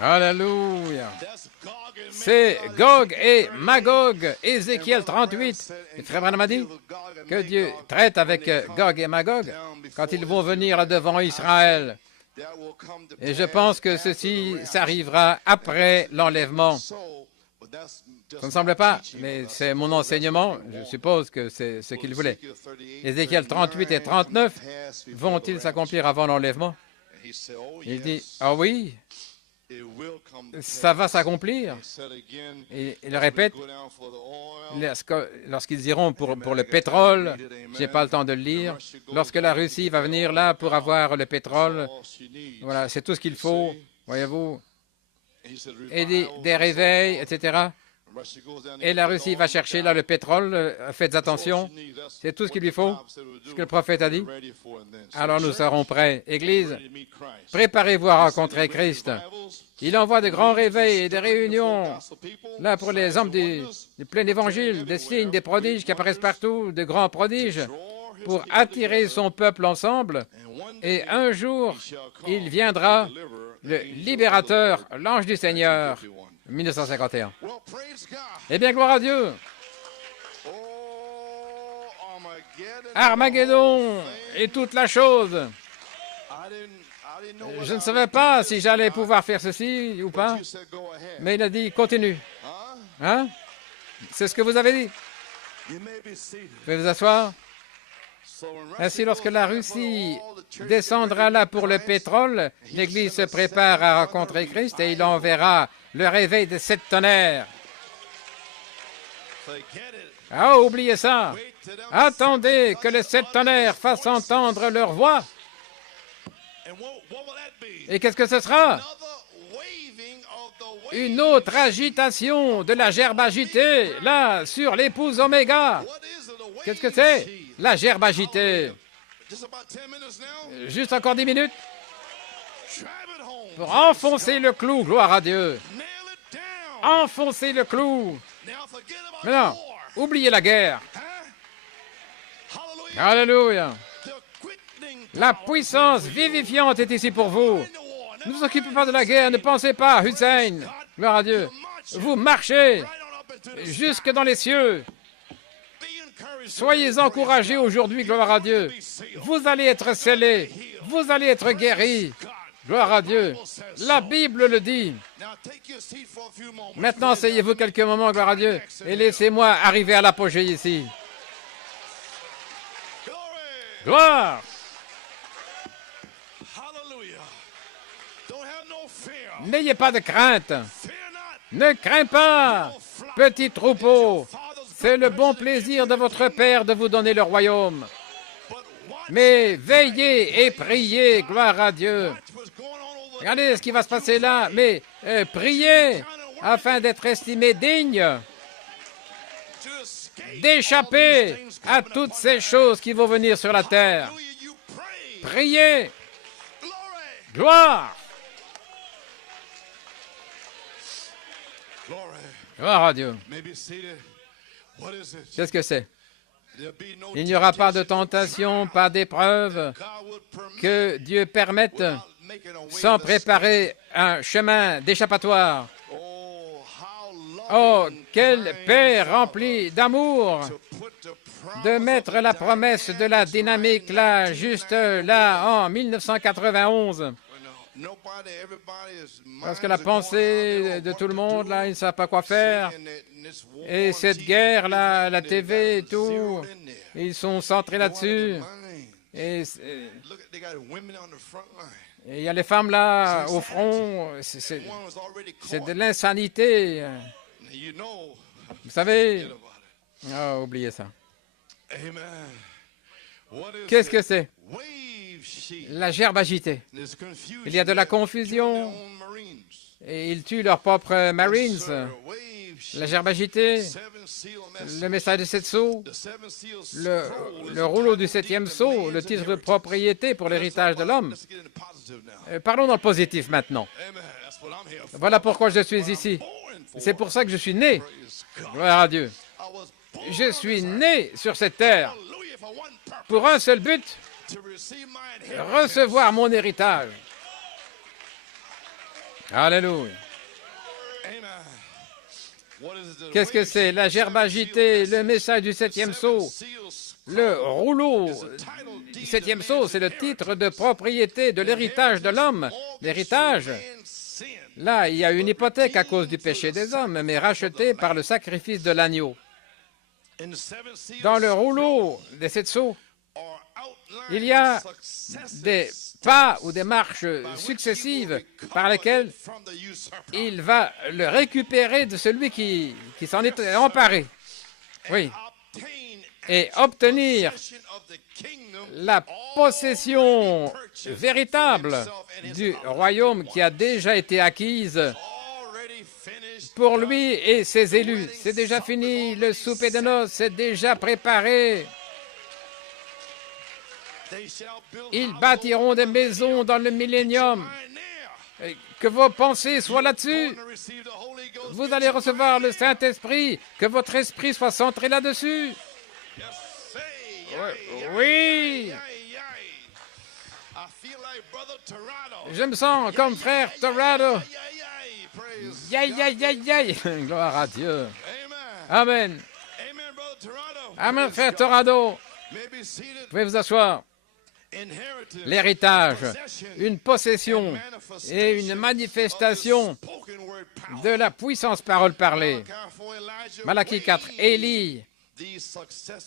Alléluia. C'est Gog et Magog, Ézéchiel 38. Et Frère Branham a dit que Dieu traite avec Gog et Magog quand ils vont venir là devant Israël. Et je pense que ceci, ça arrivera après l'enlèvement. Ça ne semble pas, mais c'est mon enseignement. Je suppose que c'est ce qu'il voulait. Ézéchiel 38 et 39 vont-ils s'accomplir avant l'enlèvement? Il dit, ah oui, ça va s'accomplir. Et il répète, lorsqu'ils iront pour le pétrole, je n'ai pas le temps de le lire, lorsque la Russie va venir là pour avoir le pétrole, voilà, c'est tout ce qu'il faut, voyez-vous, et des réveils, etc. Et la Russie va chercher là le pétrole, faites attention, c'est tout ce qu'il lui faut, ce que le prophète a dit. Alors nous serons prêts. Église, préparez-vous à rencontrer Christ. Il envoie de grands réveils et des réunions, là pour les hommes du plein évangile, des signes, des prodiges qui apparaissent partout, de grands prodiges, pour attirer son peuple ensemble. Et un jour, il viendra, le libérateur, l'ange du Seigneur, 1951. Eh bien, gloire à Dieu. Armageddon et toute la chose. Je ne savais pas si j'allais pouvoir faire ceci ou pas, mais il a dit, continue. Hein? C'est ce que vous avez dit. Vous pouvez vous asseoir. Ainsi, lorsque la Russie descendra là pour le pétrole, l'Église se prépare à rencontrer Christ et il enverra le réveil de 7 tonnerres. Ah, oubliez ça. Attendez que les 7 tonnerres fassent entendre leur voix. Et qu'est-ce que ce sera? Une autre agitation de la gerbe agitée, là, sur l'épouse Oméga. Qu'est-ce que c'est? La gerbe agitée. Juste encore 10 minutes pour enfoncer le clou, gloire à Dieu. Enfoncer le clou. Maintenant, Oubliez la guerre. Alléluia. La puissance vivifiante est ici pour vous. Ne vous occupez pas de la guerre, ne pensez pas à Hussein. Gloire à Dieu. Vous marchez jusque dans les cieux. Soyez encouragés aujourd'hui, gloire à Dieu. Vous allez être scellés, vous allez être guéris. Gloire à Dieu. La Bible le dit. Maintenant, asseyez-vous quelques moments, gloire à Dieu, et laissez-moi arriver à l'apogée ici. Gloire. N'ayez pas de crainte. Ne crains pas, petit troupeau. C'est le bon plaisir de votre Père de vous donner le royaume. Mais veillez et priez, gloire à Dieu. Regardez ce qui va se passer là, mais priez afin d'être estimé digne d'échapper à toutes ces choses qui vont venir sur la terre. Priez. Gloire. Gloire à Dieu. Qu'est-ce que c'est? Il n'y aura pas de tentation, pas d'épreuve que Dieu permette sans préparer un chemin d'échappatoire. Oh, quel Père rempli d'amour de mettre la promesse de la dynamique là, juste là, en 1991. Parce que la pensée de tout le monde, là, ils ne savent pas quoi faire. Et cette guerre, là, la TV et tout, ils sont centrés là-dessus. Et il y a les femmes, là, au front. C'est de l'insanité. Vous savez... Oh, oubliez ça. Qu'est-ce que c'est? La gerbe agitée. Il y a de la confusion et ils tuent leurs propres Marines. La gerbe agitée, le message de 7 sceaux, le rouleau du 7e sceau, le titre de propriété pour l'héritage de l'homme. Parlons dans le positif maintenant. Voilà pourquoi je suis ici. C'est pour ça que je suis né. Gloire à Dieu. Je suis né sur cette terre pour un seul but, recevoir mon héritage. Alléluia. Qu'est-ce que c'est? La gerbe agitée, le message du 7e sceau, le rouleau du 7e sceau, c'est le titre de propriété de l'héritage de l'homme. L'héritage, là, il y a une hypothèque à cause du péché des hommes, mais rachetée par le sacrifice de l'agneau. Dans le rouleau des 7 sceaux, il y a des pas ou des marches successives par lesquelles il va le récupérer de celui qui s'en est emparé. Oui. Et obtenir la possession véritable du royaume qui a déjà été acquise pour lui et ses élus. C'est déjà fini, le souper de noces est déjà préparé. Ils bâtiront des maisons dans le millénium. Que vos pensées soient là-dessus. Vous allez recevoir le Saint-Esprit. Que votre esprit soit centré là-dessus. Oui. Je me sens comme frère Torado. Yaï, yaï, yaï, yaï. Gloire à Dieu. Amen. Amen, frère Torado. Vous pouvez vous asseoir. L'héritage, une possession et une manifestation de la puissance parole parlée. Malachie 4, Élie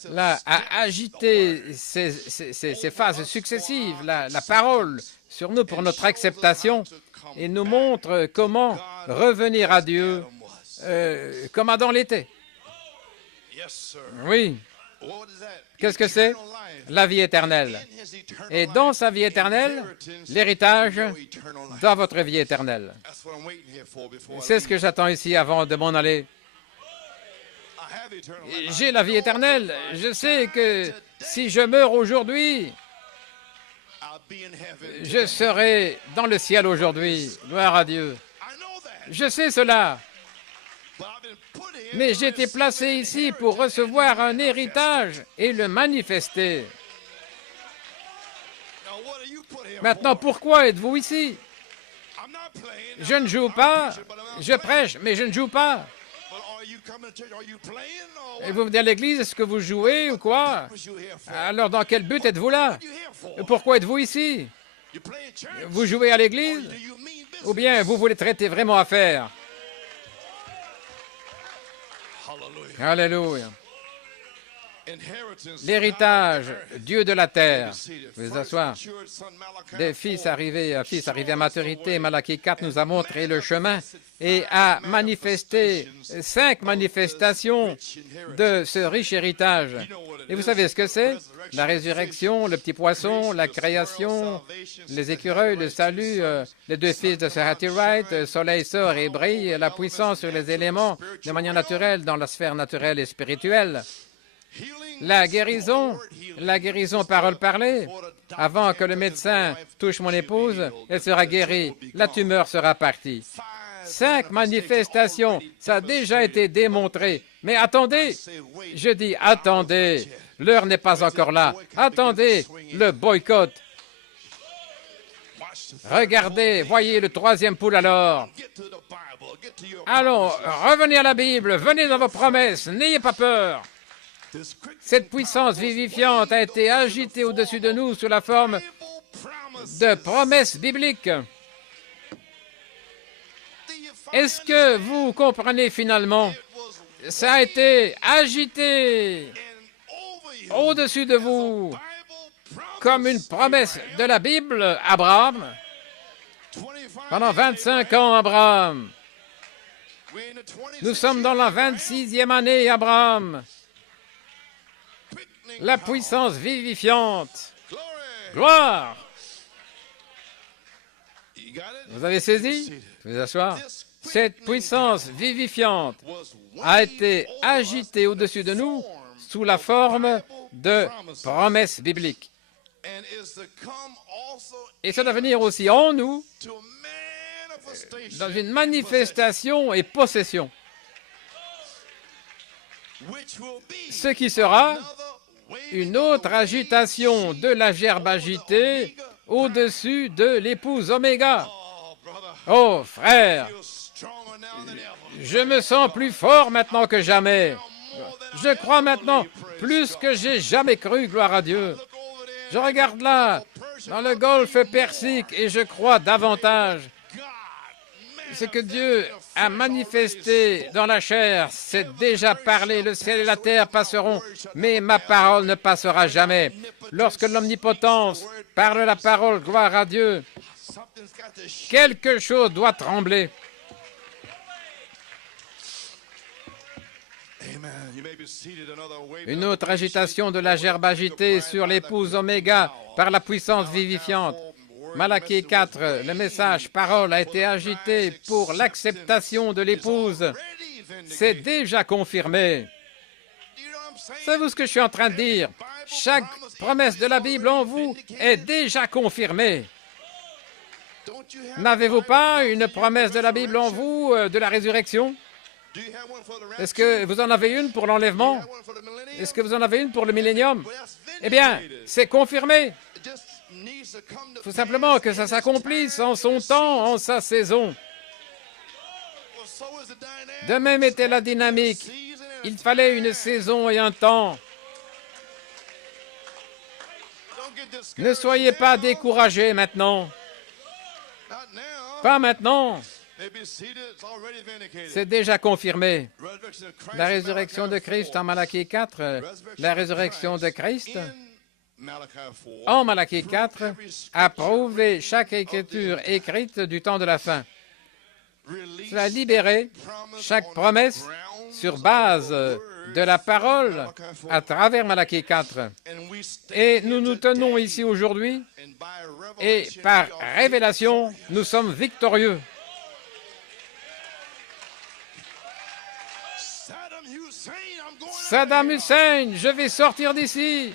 là, a agité ces phases successives, la parole sur nous pour notre acceptation et nous montre comment revenir à Dieu comme Adam l'était. Oui. Qu'est-ce que c'est? La vie éternelle. Et dans sa vie éternelle, l'héritage dans votre vie éternelle. C'est ce que j'attends ici avant de m'en aller. J'ai la vie éternelle. Je sais que si je meurs aujourd'hui, je serai dans le ciel aujourd'hui. Gloire à Dieu. Je sais cela. Mais j'ai été placé ici pour recevoir un héritage et le manifester. Maintenant, pourquoi êtes-vous ici? Je ne joue pas, je prêche, mais je ne joue pas. Et vous venez à l'église, est-ce que vous jouez ou quoi? Alors, dans quel but êtes-vous là? Pourquoi êtes-vous ici? Vous jouez à l'église? Ou bien vous voulez traiter vraiment affaire? Alléluia. L'héritage, Dieu de la terre. Vous vous asseoir. Des fils arrivés à maturité, Malachie 4 nous a montré le chemin et a manifesté 5 manifestations de ce riche héritage. Et vous savez ce que c'est? La résurrection, le petit poisson, la création, les écureuils, le salut, les 2 fils de Sir Hattie Wright, le soleil sort et brille, la puissance sur les éléments de manière naturelle dans la sphère naturelle et spirituelle. La guérison parole parlée. Avant que le médecin touche mon épouse, elle sera guérie. La tumeur sera partie. 5 manifestations, ça a déjà été démontré. Mais attendez, je dis attendez, l'heure n'est pas encore là. Attendez, le boycott. Regardez, voyez le 3e poule alors. Allons, revenez à la Bible, venez dans vos promesses, n'ayez pas peur. Cette puissance vivifiante a été agitée au-dessus de nous sous la forme de promesses bibliques. Est-ce que vous comprenez finalement? Ça a été agité au-dessus de vous comme une promesse de la Bible, Abraham. Pendant 25 ans, Abraham. Nous sommes dans la 26e année, Abraham. La puissance vivifiante. Gloire! Vous avez saisi? Je vais vous asseoir. Cette puissance vivifiante a été agitée au-dessus de nous sous la forme de promesses bibliques. Et ça doit venir aussi en nous dans une manifestation et possession. Ce qui sera une autre agitation de la gerbe agitée au-dessus de l'épouse Oméga. Oh, frère, je me sens plus fort maintenant que jamais. Je crois maintenant plus que j'ai jamais cru, gloire à Dieu. Je regarde là, dans le golfe Persique, et je crois davantage. Ce que Dieu a manifesté dans la chair, c'est déjà parlé. Le ciel et la terre passeront, mais ma parole ne passera jamais. Lorsque l'omnipotence parle la parole, gloire à Dieu, quelque chose doit trembler. Une autre agitation de la gerbe agitée sur l'épouse Oméga par la puissance vivifiante. Malachie 4, le message parole a été agité pour l'acceptation de l'épouse. C'est déjà confirmé. Savez-vous ce que je suis en train de dire? Chaque promesse de la Bible en vous est déjà confirmée. N'avez-vous pas une promesse de la Bible en vous de la résurrection? Est-ce que vous en avez une pour l'enlèvement? Est-ce que vous en avez une pour le millénium? Eh bien, c'est confirmé. Il faut simplement que ça s'accomplisse en son temps, en sa saison. De même était la dynamique. Il fallait une saison et un temps. Ne soyez pas découragés maintenant. Pas maintenant. C'est déjà confirmé. La résurrection de Christ en Malachie 4, la résurrection de Christ en Malachie 4 a prouvé chaque écriture écrite du temps de la fin. Cela a libéré chaque promesse sur base de la parole à travers Malachie 4. Et nous nous tenons ici aujourd'hui et par révélation, nous sommes victorieux. Saddam Hussein, je vais sortir d'ici.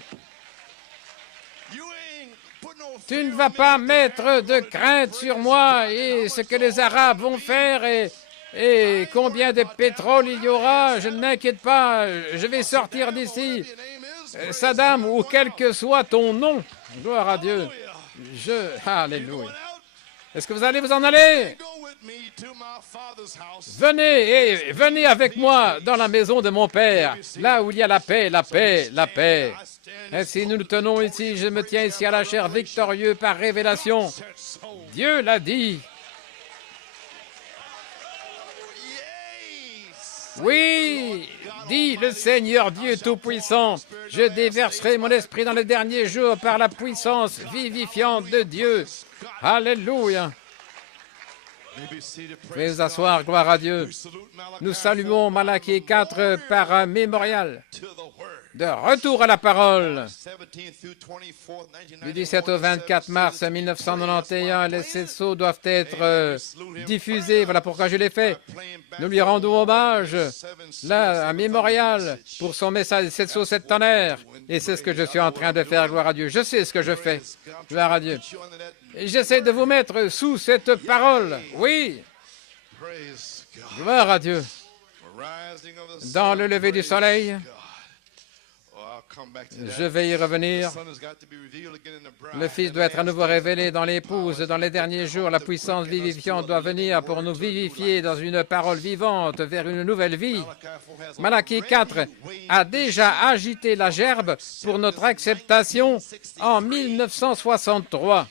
Tu ne vas pas mettre de crainte sur moi et ce que les Arabes vont faire et Et combien de pétrole il y aura, je ne m'inquiète pas, je vais sortir d'ici. Saddam, ou quel que soit ton nom, gloire à Dieu, Alléluia. Est-ce que vous allez vous en aller? Venez avec moi dans la maison de mon Père, là où il y a la paix, la paix, la paix. Ainsi nous nous tenons ici, je me tiens ici à la chair victorieux par révélation. Dieu l'a dit. Oui, dit le Seigneur Dieu Tout-Puissant, je déverserai mon esprit dans les derniers jours par la puissance vivifiante de Dieu. Alléluia. Veuillez vous asseoir, gloire à Dieu. Nous saluons Malachie 4 par un mémorial de retour à la parole. Du 17 au 24 mars 1991, les 7 sceaux doivent être diffusés. Voilà pourquoi je l'ai fait. Nous lui rendons hommage, là, un mémorial pour son message des 7 sceaux, 7 tonnerres. Et c'est ce que je suis en train de faire, gloire à Dieu. Je sais ce que je fais, gloire à Dieu. J'essaie de vous mettre sous cette parole. Oui. Gloire à Dieu. Dans le lever du soleil, je vais y revenir. Le Fils doit être à nouveau révélé dans l'épouse. Dans les derniers jours, la puissance vivifiante doit venir pour nous vivifier dans une parole vivante vers une nouvelle vie. Malachie 4 a déjà agité la gerbe pour notre acceptation en 1963.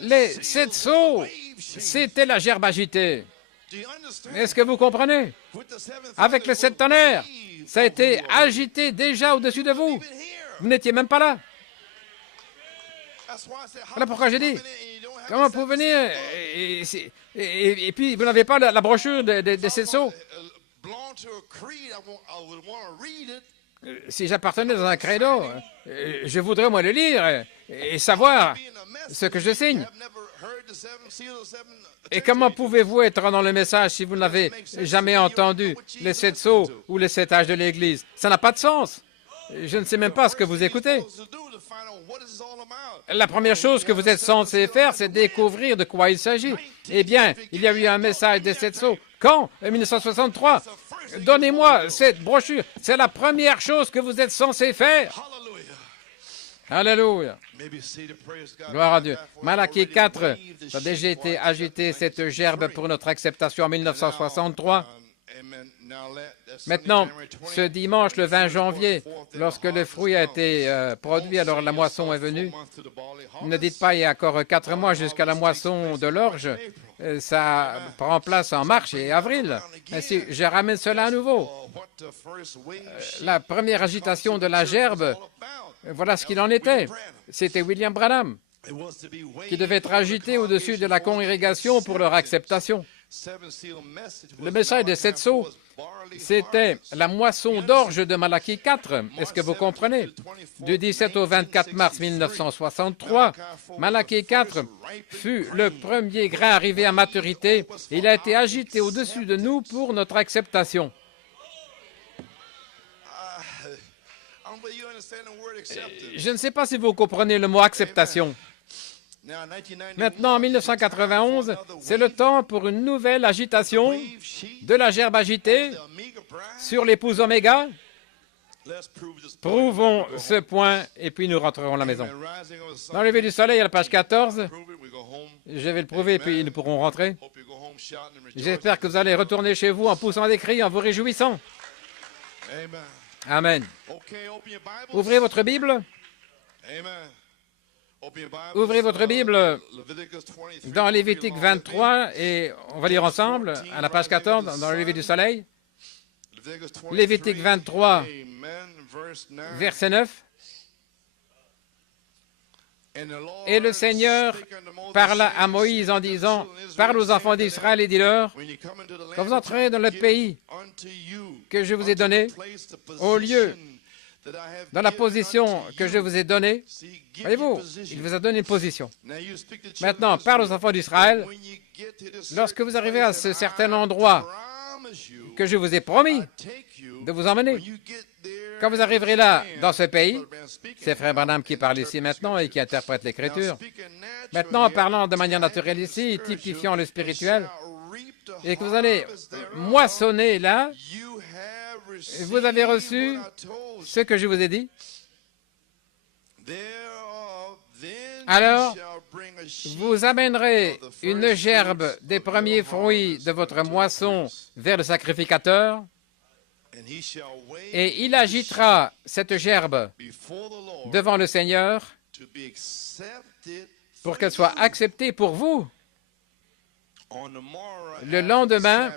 Les 7 sceaux, c'était la gerbe agitée. Est-ce que vous comprenez? Avec les 7 tonnerres, ça a été agité déjà au-dessus de vous. Vous n'étiez même pas là. Voilà pourquoi j'ai dit, comment vous venir et puis vous n'avez pas la brochure des 7 sceaux. Si j'appartenais dans un credo, je voudrais moi le lire et savoir ce que je signe. Et comment pouvez-vous être dans le message si vous n'avez jamais entendu les 7 sceaux ou les 7 âges de l'Église? Ça n'a pas de sens. Je ne sais même pas ce que vous écoutez. La première chose que vous êtes censé faire, c'est découvrir de quoi il s'agit. Eh bien, il y a eu un message des 7 sceaux. Quand? En 1963. Donnez-moi cette brochure. C'est la première chose que vous êtes censé faire. Alléluia. Gloire à Dieu. Malachie 4, ça a déjà été agité, cette gerbe pour notre acceptation en 1963. Maintenant, ce dimanche, le 20 janvier, lorsque le fruit a été produit, alors la moisson est venue. Ne dites pas, il y a encore 4 mois jusqu'à la moisson de l'orge. Ça prend place en mars et avril. Ainsi, je ramène cela à nouveau. La première agitation de la gerbe, voilà ce qu'il en était. C'était William Branham qui devait être agité au-dessus de la congrégation pour leur acceptation. Le message des 7 sceaux, c'était la moisson d'orge de Malachie 4. Est-ce que vous comprenez? Du 17 au 24 mars 1963, Malachie 4 fut le premier grain arrivé à maturité. Il a été agité au-dessus de nous pour notre acceptation. Je ne sais pas si vous comprenez le mot acceptation. Maintenant, en 1991, c'est le temps pour une nouvelle agitation de la gerbe agitée sur l'épouse Oméga. Prouvons ce point et puis nous rentrerons à la maison. Dans le lever du soleil, à la page 14, je vais le prouver et puis nous pourrons rentrer. J'espère que vous allez retourner chez vous en poussant des cris, en vous réjouissant. Amen. Ouvrez votre Bible. Ouvrez votre Bible dans Lévitique 23 et on va lire ensemble à la page 14 dans le lever du soleil. Lévitique 23, verset 9. Et le Seigneur parla à Moïse en disant, « Parle aux enfants d'Israël et dis-leur, quand vous entrerez dans le pays que je vous ai donné, au lieu dans la position que je vous ai donnée, voyez-vous, il vous a donné une position. Maintenant, parle aux enfants d'Israël, lorsque vous arrivez à ce certain endroit que je vous ai promis de vous emmener, Quand vous arriverez là, dans ce pays, c'est Frère Branham qui parle ici maintenant et qui interprète l'Écriture. Maintenant, en parlant de manière naturelle ici, typifiant le spirituel, et que vous allez moissonner là, vous avez reçu ce que je vous ai dit. Alors, vous amènerez une gerbe des premiers fruits de votre moisson vers le sacrificateur, et il agitera cette gerbe devant le Seigneur pour qu'elle soit acceptée pour vous. Le lendemain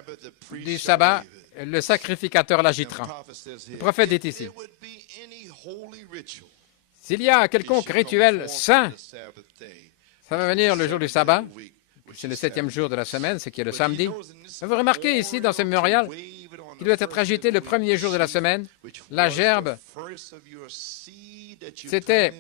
du sabbat, le sacrificateur l'agitera. Le prophète dit ici, s'il y a un quelconque rituel saint, ça va venir le jour du sabbat, c'est le 7e jour de la semaine, ce qui est le samedi. Vous remarquez ici dans ce mémorial, il doit être agité le premier jour de la semaine. La gerbe, c'était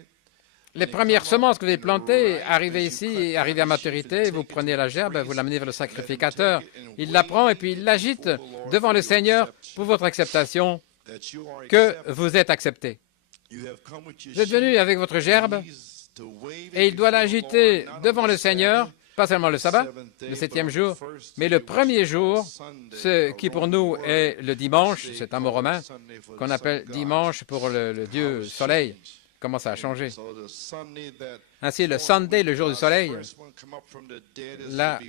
les premières semences que vous avez plantées, arrivez ici, arrivez à maturité, vous prenez la gerbe, vous l'amenez vers le sacrificateur, il la prend et puis il l'agite devant le Seigneur pour votre acceptation, que vous êtes accepté. Vous êtes venu avec votre gerbe et il doit l'agiter devant le Seigneur, pas seulement le sabbat, le 7e jour, mais le premier jour, ce qui pour nous est le dimanche, c'est un mot romain qu'on appelle dimanche pour le Dieu soleil. Comment ça a changé? Ainsi, le Sunday, le jour du soleil, là,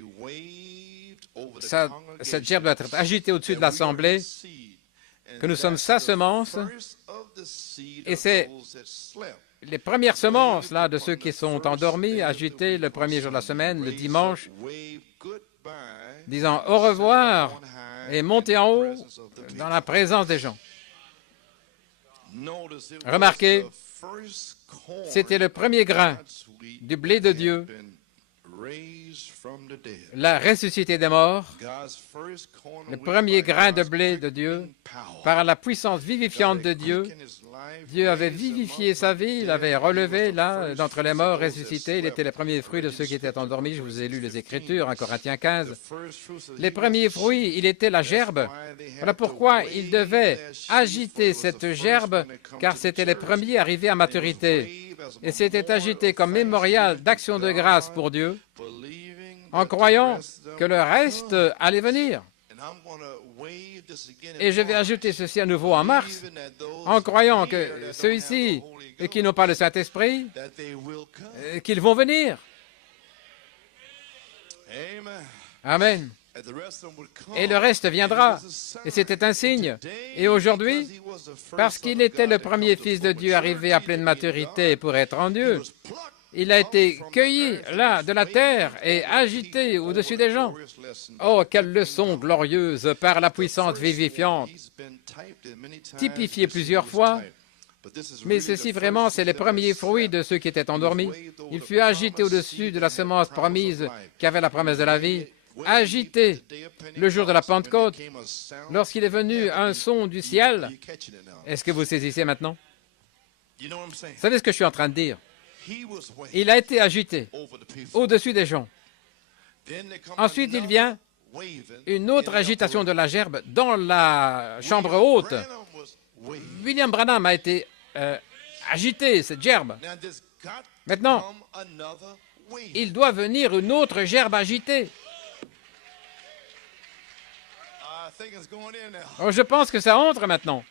cette gerbe doit être agitée au-dessus de l'assemblée, que nous sommes sa semence, et c'est les premières semences là, de ceux qui sont endormis, agitées le premier jour de la semaine, le dimanche, disant au revoir et montez en haut dans la présence des gens. Remarquez, c'était le premier grain du blé de Dieu, la ressuscité des morts, le premier grain de blé de Dieu, par la puissance vivifiante de Dieu. Dieu avait vivifié sa vie, il avait relevé là, d'entre les morts, ressuscité. Il était le premier fruit de ceux qui étaient endormis. Je vous ai lu les Écritures, 1 Corinthiens 15. Les premiers fruits, il était la gerbe. Voilà pourquoi il devait agiter cette gerbe, car c'était les premiers arrivés à maturité. Et c'était agité comme mémorial d'action de grâce pour Dieu, en croyant que le reste allait venir. Et je vais ajouter ceci à nouveau en mars, en croyant que ceux ici qui n'ont pas le Saint-Esprit, qu'ils vont venir. Amen. Et le reste viendra. Et c'était un signe. Et aujourd'hui, parce qu'il était le premier Fils de Dieu arrivé à pleine maturité pour être en Dieu, il a été cueilli là de la terre et agité au-dessus des gens. Oh, quelle leçon glorieuse par la puissance vivifiante, typifiée plusieurs fois. Mais ceci vraiment, c'est les premiers fruits de ceux qui étaient endormis. Il fut agité au-dessus de la semence promise qui avait la promesse de la vie, agité le jour de la Pentecôte, lorsqu'il est venu un son du ciel. Est-ce que vous saisissez maintenant? Vous savez ce que je suis en train de dire? Il a été agité au-dessus des gens. Ensuite, il vient une autre agitation de la gerbe dans la chambre haute. William Branham a été agité, cette gerbe. Maintenant, il doit venir une autre gerbe agitée. Oh, je pense que ça entre maintenant.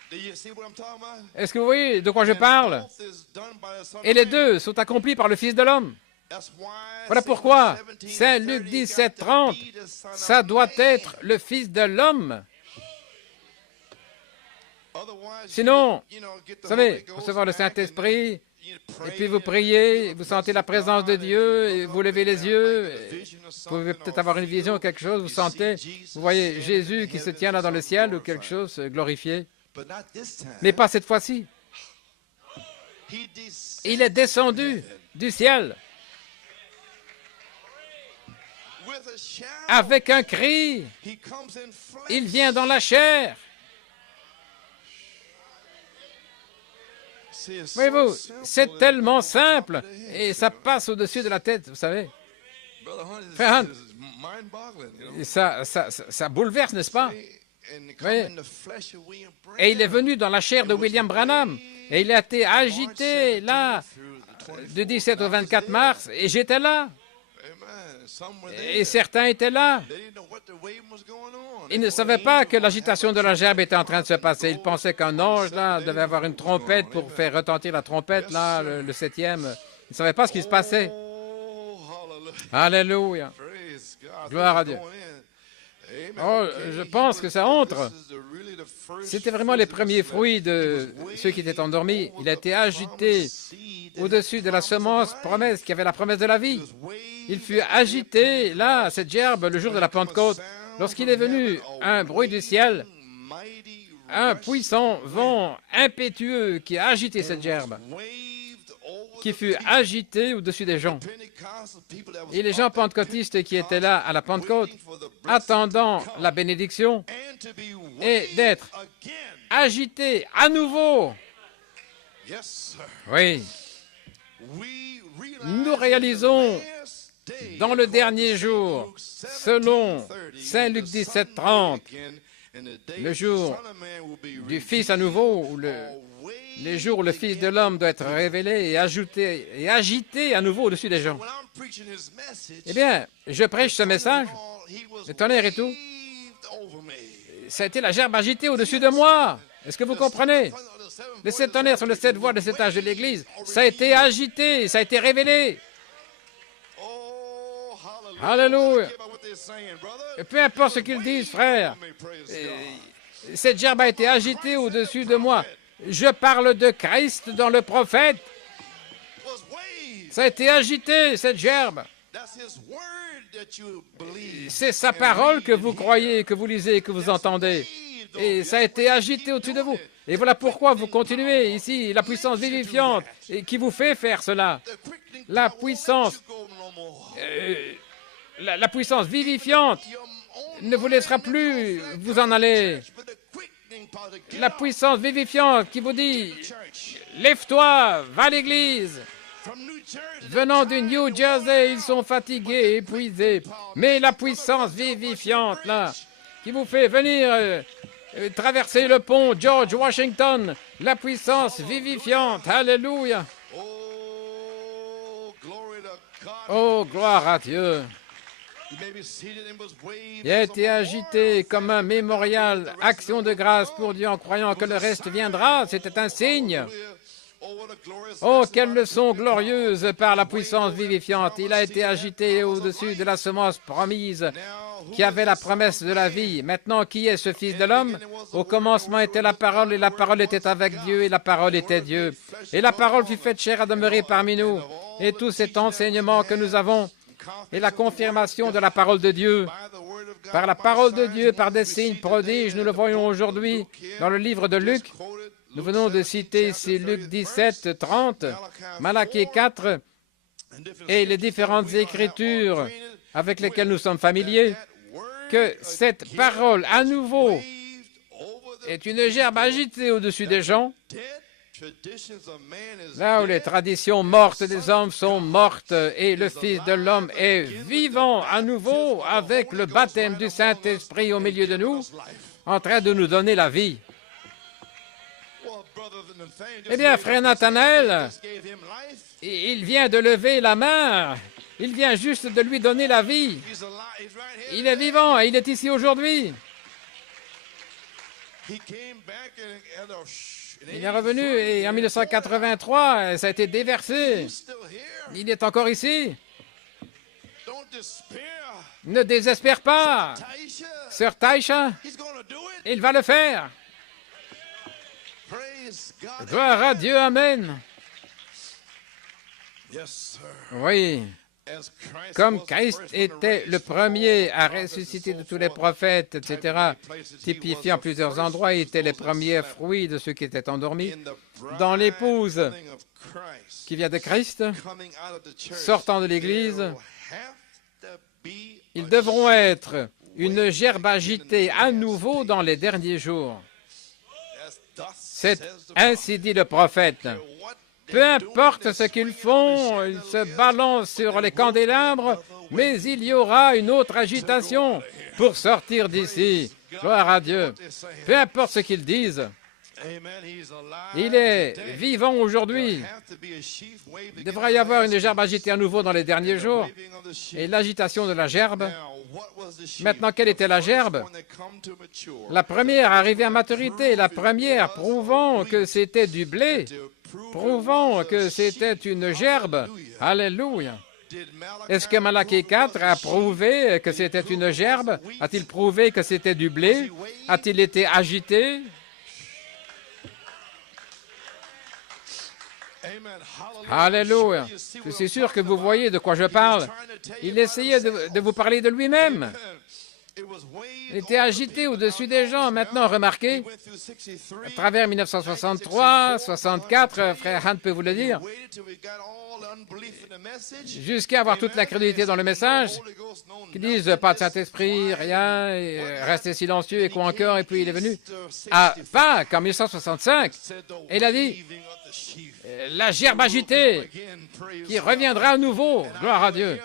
Est-ce que vous voyez de quoi je parle? Et les deux sont accomplis par le Fils de l'homme. Voilà pourquoi Saint Luc 17, 30, ça doit être le Fils de l'homme. Sinon, vous savez, recevoir le Saint-Esprit, et puis vous priez, vous sentez la présence de Dieu, et vous levez les yeux, vous pouvez peut-être avoir une vision, quelque chose, vous sentez, vous voyez Jésus qui se tient là dans le ciel ou quelque chose glorifié. Mais pas cette fois-ci. Il est descendu du ciel avec un cri. Il vient dans la chair. Voyez-vous, c'est tellement simple et ça passe au-dessus de la tête, vous savez. Frère Hunt, ça bouleverse, n'est-ce pas? Oui. Et il est venu dans la chair de William Branham. Et il a été agité là, du 17 au 24 mars, et j'étais là. Et certains étaient là. Ils ne savaient pas que l'agitation de la gerbe était en train de se passer. Ils pensaient qu'un ange là devait avoir une trompette pour faire retentir la trompette, là, le septième. Ils ne savaient pas ce qui se passait. Alléluia. Gloire à Dieu. Oh, je pense que ça entre. C'était vraiment les premiers fruits de ceux qui étaient endormis. Il a été agité au-dessus de la semence promesse, qui avait la promesse de la vie. Il fut agité, là, cette gerbe, le jour de la Pentecôte. Lorsqu'il est venu un bruit du ciel, un puissant vent impétueux qui a agité cette gerbe, qui fut agité au-dessus des gens. Et les gens pentecôtistes qui étaient là à la Pentecôte, attendant la bénédiction, et d'être agités à nouveau. Oui. Nous réalisons dans le dernier jour, selon Saint Luc 17, 30, le jour du Fils à nouveau, ou les jours où le Fils de l'homme doit être révélé et agité à nouveau au-dessus des gens. Eh bien, je prêche ce message, le tonnerre et tout. Ça a été la gerbe agitée au-dessus de moi. Est-ce que vous comprenez? Les 7 tonnerres sont les 7 voix de cet âge de l'Église. Ça a été agité, ça a été révélé. Alléluia. Et peu importe ce qu'ils disent, frère, cette gerbe a été agitée au-dessus de moi. Je parle de Christ dans le prophète. Ça a été agité, cette gerbe. C'est sa parole que vous croyez, que vous lisez, que vous entendez. Et ça a été agité au-dessus de vous. Et voilà pourquoi vous continuez ici, la puissance vivifiante et qui vous fait faire cela. La puissance, la puissance vivifiante ne vous laissera plus vous en aller. La puissance vivifiante qui vous dit, lève-toi, va à l'église. Venant du New Jersey, ils sont fatigués, épuisés. Mais la puissance vivifiante, là, qui vous fait venir traverser le pont George Washington, la puissance vivifiante, alléluia. Oh, gloire à Dieu. Il a été agité comme un mémorial, action de grâce pour Dieu en croyant que le reste viendra. C'était un signe. Oh, quelle leçon glorieuse par la puissance vivifiante. Il a été agité au-dessus de la semence promise qui avait la promesse de la vie. Maintenant, qui est ce Fils de l'homme? Au commencement était la parole, et la parole était avec Dieu, et la parole était Dieu. Et la parole fut faite chair à demeurer parmi nous. Et tout cet enseignement que nous avons est la confirmation de la parole de Dieu. Par la parole de Dieu, par des signes prodiges, nous le voyons aujourd'hui dans le livre de Luc. Nous venons de citer ici Luc 17, 30, Malachie 4 et les différentes écritures avec lesquelles nous sommes familiers, que cette parole à nouveau est une gerbe agitée au-dessus des gens, là où les traditions mortes des hommes sont mortes et le Fils de l'homme est vivant à nouveau avec le baptême du Saint-Esprit au milieu de nous, en train de nous donner la vie. Eh bien, frère Nathanaël, il vient de lever la main. Il vient juste de lui donner la vie. Il est vivant et il est ici aujourd'hui. Il est revenu et en 1983, ça a été déversé. Il est encore ici. Ne désespère pas. Sœur Taïcha, il va le faire. Gloire à Dieu, amen. Oui, comme Christ était le premier à ressusciter de tous les prophètes, etc., typifié en plusieurs endroits, il était les premiers fruits de ceux qui étaient endormis. Dans l'épouse qui vient de Christ, sortant de l'Église, ils devront être une gerbe agitée à nouveau dans les derniers jours. C'est ainsi dit le prophète. Peu importe ce qu'ils font, ils se balancent sur les candélabres, mais il y aura une autre agitation. pour sortir d'ici. Gloire à Dieu. Peu importe ce qu'ils disent, il est vivant aujourd'hui. Il devrait y avoir une gerbe agitée à nouveau dans les derniers jours. Et l'agitation de la gerbe. Maintenant, quelle était la gerbe? La première arrivée à maturité, la première prouvant que c'était du blé, prouvant que c'était une gerbe. Alléluia. Est-ce que Malachie 4 a prouvé que c'était une gerbe? A-t-il prouvé que c'était du blé? A-t-il été agité? Alléluia. Je suis sûr que vous voyez de quoi je parle. Il essayait de vous parler de lui-même. Il était agité au-dessus des gens. Maintenant, remarquez, à travers 1963, 64, frère Hunt peut vous le dire, jusqu'à avoir toute l'incrédulité dans le message, qui disent pas de Saint-Esprit, rien, restez silencieux et quoi encore, et puis il est venu à Pâques en 1965, et il a dit la gerbe agitée qui reviendra à nouveau, gloire à Dieu.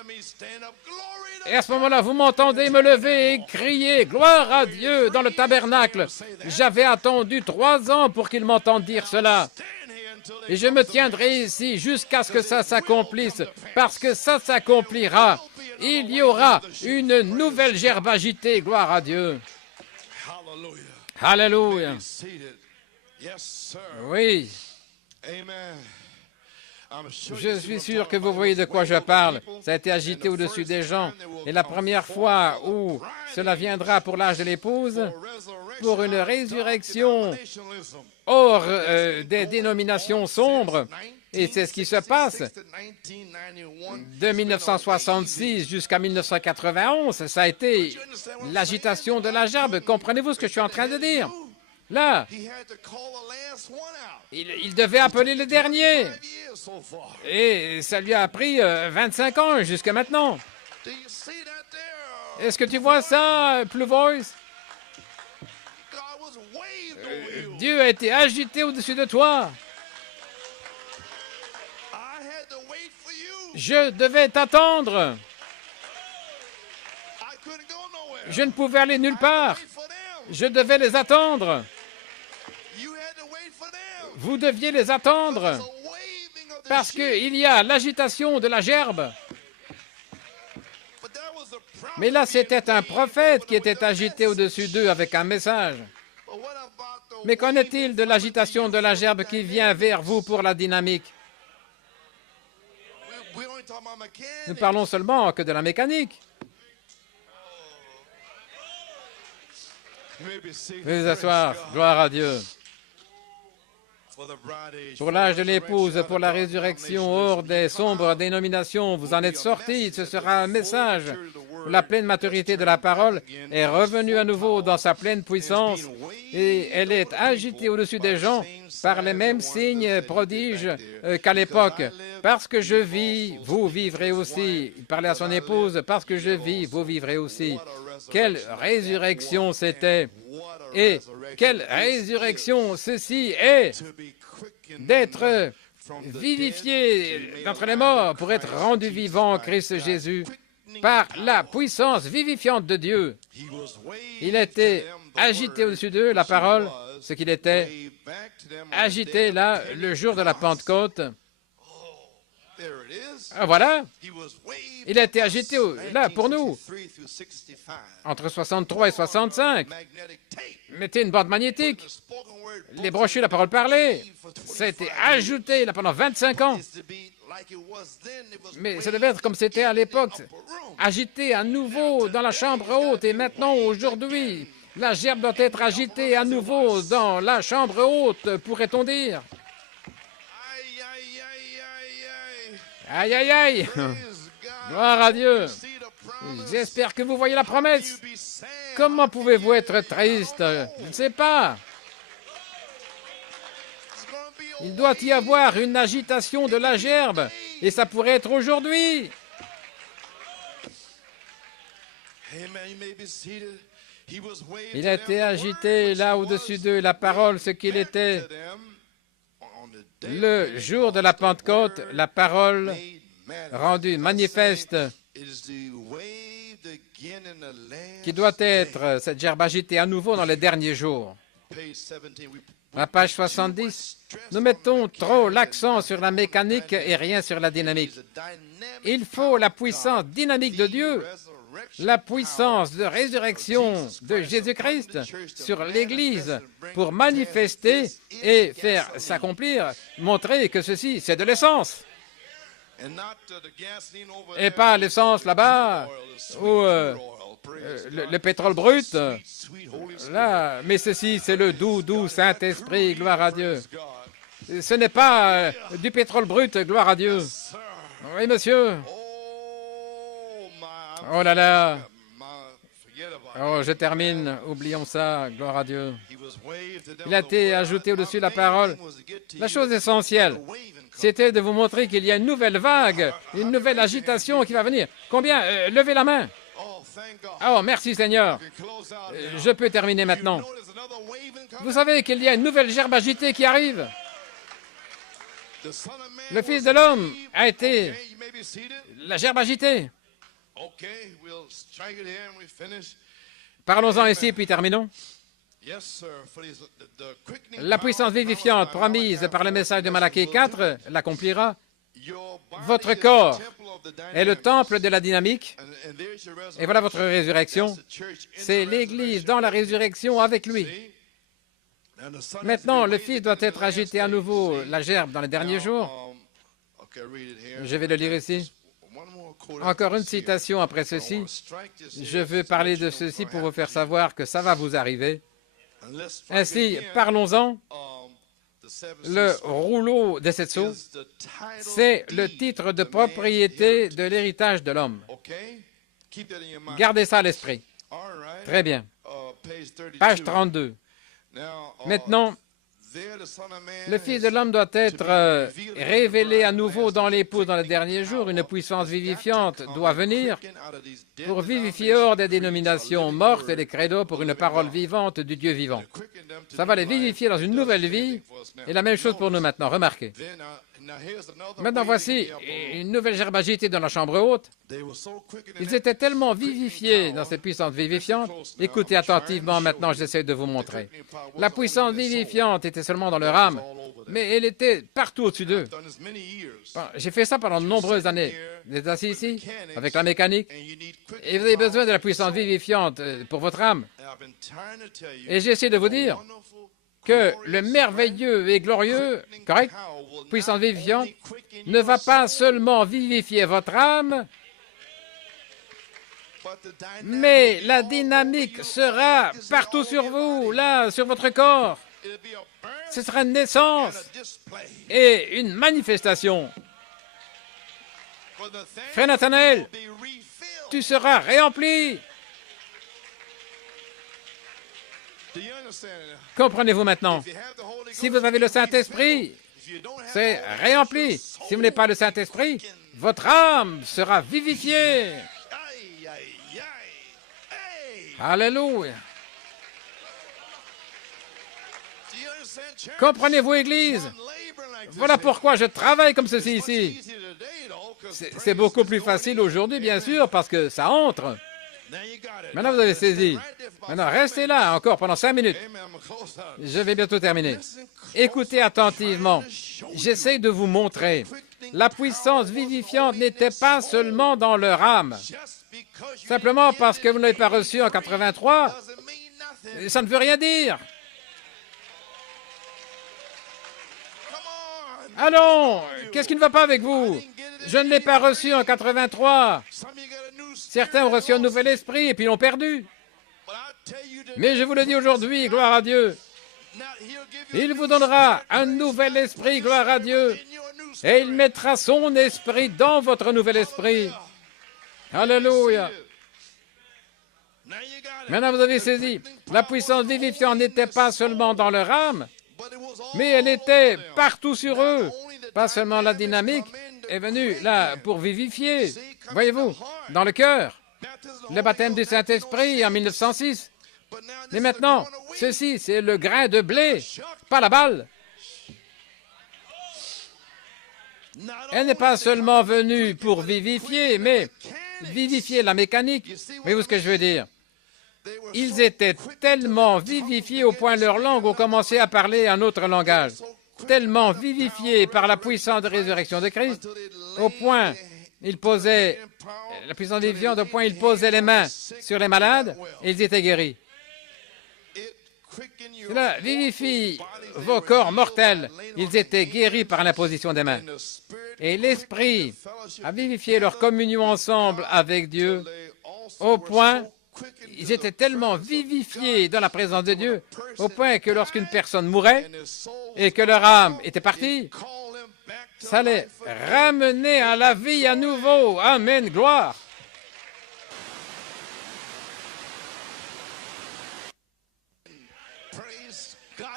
Et à ce moment-là, vous m'entendez me lever et crier « Gloire à Dieu » dans le tabernacle. J'avais attendu 3 ans pour qu'il m'entende dire cela. Et je me tiendrai ici jusqu'à ce que ça s'accomplisse, parce que ça s'accomplira. Il y aura une nouvelle gerbe agitée, gloire à Dieu. Alléluia. Oui. Je suis sûr que vous voyez de quoi je parle. Ça a été agité au-dessus des gens. Et la première fois où cela viendra pour l'âge de l'épouse, pour une résurrection hors des dénominations sombres, et c'est ce qui se passe de 1966 jusqu'à 1991, ça a été l'agitation de la gerbe. Comprenez-vous ce que je suis en train de dire? Là, il devait appeler le dernier. Et ça lui a pris 25 ans jusqu'à maintenant. Est-ce que tu vois ça, Blue Voice? Dieu a été agité au-dessus de toi. Je devais t'attendre. Je ne pouvais aller nulle part. Je devais les attendre. Vous deviez les attendre parce qu'il y a l'agitation de la gerbe. Mais là, c'était un prophète qui était agité au-dessus d'eux avec un message. Mais qu'en est-il de l'agitation de la gerbe qui vient vers vous pour la dynamique? Nous parlons seulement que de la mécanique. Veuillez vous asseoir. Gloire à Dieu. Pour l'âge de l'épouse, pour la résurrection hors des sombres dénominations, vous en êtes sortis. Ce sera un message. La pleine maturité de la parole est revenue à nouveau dans sa pleine puissance et elle est agitée au-dessus des gens par les mêmes signes prodiges qu'à l'époque. Parce que je vis, vous vivrez aussi. Il parlait à son épouse, parce que je vis, vous vivrez aussi. Quelle résurrection c'était! Et quelle résurrection ceci est d'être vivifié d'entre les morts pour être rendu vivant en Christ Jésus par la puissance vivifiante de Dieu. Il était agité au-dessus d'eux, la parole, ce qu'il était agité là, le jour de la Pentecôte. Ah, voilà, il a été agité là pour nous, entre 63 et 65. Mettez une bande magnétique, les brochures, la parole parlée, ça a été ajouté là pendant 25 ans. Mais ça devait être comme c'était à l'époque, agité à nouveau dans la chambre haute. Et maintenant, aujourd'hui, la gerbe doit être agitée à nouveau dans la chambre haute, pourrait-on dire. Aïe, aïe, aïe! Gloire à Dieu! J'espère que vous voyez la promesse. Comment pouvez-vous être triste? Je ne sais pas. Il doit y avoir une agitation de la gerbe, et ça pourrait être aujourd'hui. Il a été agité là au-dessus d'eux, la parole, ce qu'il était. Le jour de la Pentecôte, la parole rendue manifeste qui doit être, cette gerbe agitée à nouveau dans les derniers jours. À la page 70, nous mettons trop l'accent sur la mécanique et rien sur la dynamique. Il faut la puissance dynamique de Dieu, la puissance de résurrection de Jésus-Christ sur l'Église pour manifester et faire s'accomplir, montrer que ceci, c'est de l'essence. Et pas l'essence là-bas, ou le pétrole brut, là, mais ceci, c'est le doux Saint-Esprit, gloire à Dieu. Ce n'est pas du pétrole brut, gloire à Dieu. Oui, monsieur. Oh là là. Oh, je termine, oublions ça, gloire à Dieu. Il a été ajouté au-dessus de la parole. La chose essentielle, c'était de vous montrer qu'il y a une nouvelle vague, une nouvelle agitation qui va venir. Combien? Levez la main. Oh, merci Seigneur. Je peux terminer maintenant. Vous savez qu'il y a une nouvelle gerbe agitée qui arrive. Le Fils de l'homme a été la gerbe agitée. Parlons-en ici, puis terminons. La puissance vivifiante promise par le message de Malachie 4 l'accomplira. Votre corps est le temple de la dynamique, et voilà votre résurrection. C'est l'Église dans la résurrection avec lui. Maintenant, le Fils doit être agité à nouveau, la gerbe, dans les derniers jours. Je vais le lire ici. Encore une citation après ceci. Je veux parler de ceci pour vous faire savoir que ça va vous arriver. Ainsi, parlons-en. Le rouleau des 7 sceaux, c'est le titre de propriété de l'héritage de l'homme. Gardez ça à l'esprit. Très bien. Page 32. Maintenant, le Fils de l'homme doit être révélé à nouveau dans l'époux dans les derniers jours. Une puissance vivifiante doit venir pour vivifier hors des dénominations mortes et les credos pour une parole vivante du Dieu vivant. Ça va les vivifier dans une nouvelle vie. Et la même chose pour nous maintenant. Remarquez. Maintenant, voici une nouvelle gerbe agitée dans la chambre haute. Ils étaient tellement vivifiés dans cette puissance vivifiante. Écoutez attentivement maintenant, j'essaie de vous montrer. La puissance vivifiante était seulement dans leur âme, mais elle était partout au-dessus d'eux. J'ai fait ça pendant de nombreuses années. Vous êtes assis ici, avec la mécanique, et vous avez besoin de la puissance vivifiante pour votre âme. Et j'ai essayé de vous dire que le merveilleux et glorieux, correct, puissance vivifiante, ne va pas seulement vivifier votre âme, mais la dynamique sera partout sur vous, là, sur votre corps. Ce sera une naissance et une manifestation. Frère Nathanaël, tu seras réempli. Comprenez-vous maintenant? Si vous avez le Saint-Esprit, c'est réempli. Si vous n'avez pas le Saint-Esprit, votre âme sera vivifiée. Alléluia. Comprenez-vous, Église? Voilà pourquoi je travaille comme ceci ici. C'est beaucoup plus facile aujourd'hui, bien sûr, parce que ça entre. Maintenant, vous avez saisi. Maintenant, restez là encore pendant 5 minutes. Je vais bientôt terminer. Écoutez attentivement. J'essaie de vous montrer. La puissance vivifiante n'était pas seulement dans leur âme. Simplement parce que vous ne l'avez pas reçue en 83, ça ne veut rien dire. Allons, qu'est-ce qui ne va pas avec vous? Je ne l'ai pas reçu en 83. Certains ont reçu un nouvel esprit et puis l'ont perdu. Mais je vous le dis aujourd'hui, gloire à Dieu. Il vous donnera un nouvel esprit, gloire à Dieu. Et il mettra son esprit dans votre nouvel esprit. Alléluia. Maintenant, vous avez saisi. La puissance vivifiante n'était pas seulement dans leur âme, mais elle était partout sur eux. Pas seulement la dynamique est venue là pour vivifier. Voyez-vous, dans le cœur, le baptême du Saint-Esprit en 1906. Mais maintenant, ceci, c'est le grain de blé, pas la balle. Elle n'est pas seulement venue pour vivifier, mais vivifier la mécanique. Voyez-vous ce que je veux dire? Ils étaient tellement vivifiés au point leur langue ont commencé à parler un autre langage. Tellement vivifiés par la puissance de résurrection de Christ, au point ils posaient, la puissance vivifiante, au point ils posaient les mains sur les malades et ils étaient guéris. Cela vivifie vos corps mortels. Ils étaient guéris par l'imposition des mains. Et l'Esprit a vivifié leur communion ensemble avec Dieu au point, ils étaient tellement vivifiés dans la présence de Dieu, au point que lorsqu'une personne mourait et que leur âme était partie, ça les ramenait à la vie à nouveau. Amen, gloire.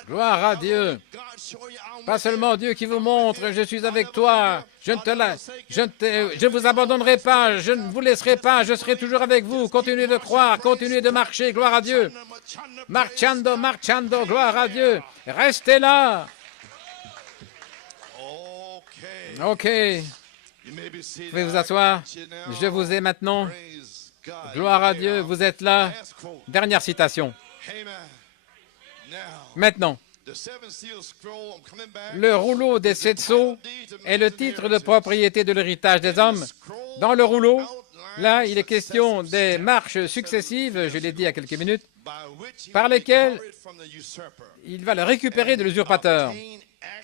Gloire à Dieu. Pas seulement Dieu qui vous montre, je suis avec toi, je ne vous abandonnerai pas, je ne vous laisserai pas, je serai toujours avec vous. Continuez de croire, continuez de marcher, gloire à Dieu. Marchando, marchando, gloire à Dieu. Restez là. OK. Vous pouvez vous asseoir. Je vous ai maintenant. Gloire à Dieu, vous êtes là. Dernière citation. Maintenant, le rouleau des 7 sceaux est le titre de propriété de l'héritage des hommes. Dans le rouleau, là, il est question des marches successives, je l'ai dit il y a quelques minutes, par lesquelles il va le récupérer de l'usurpateur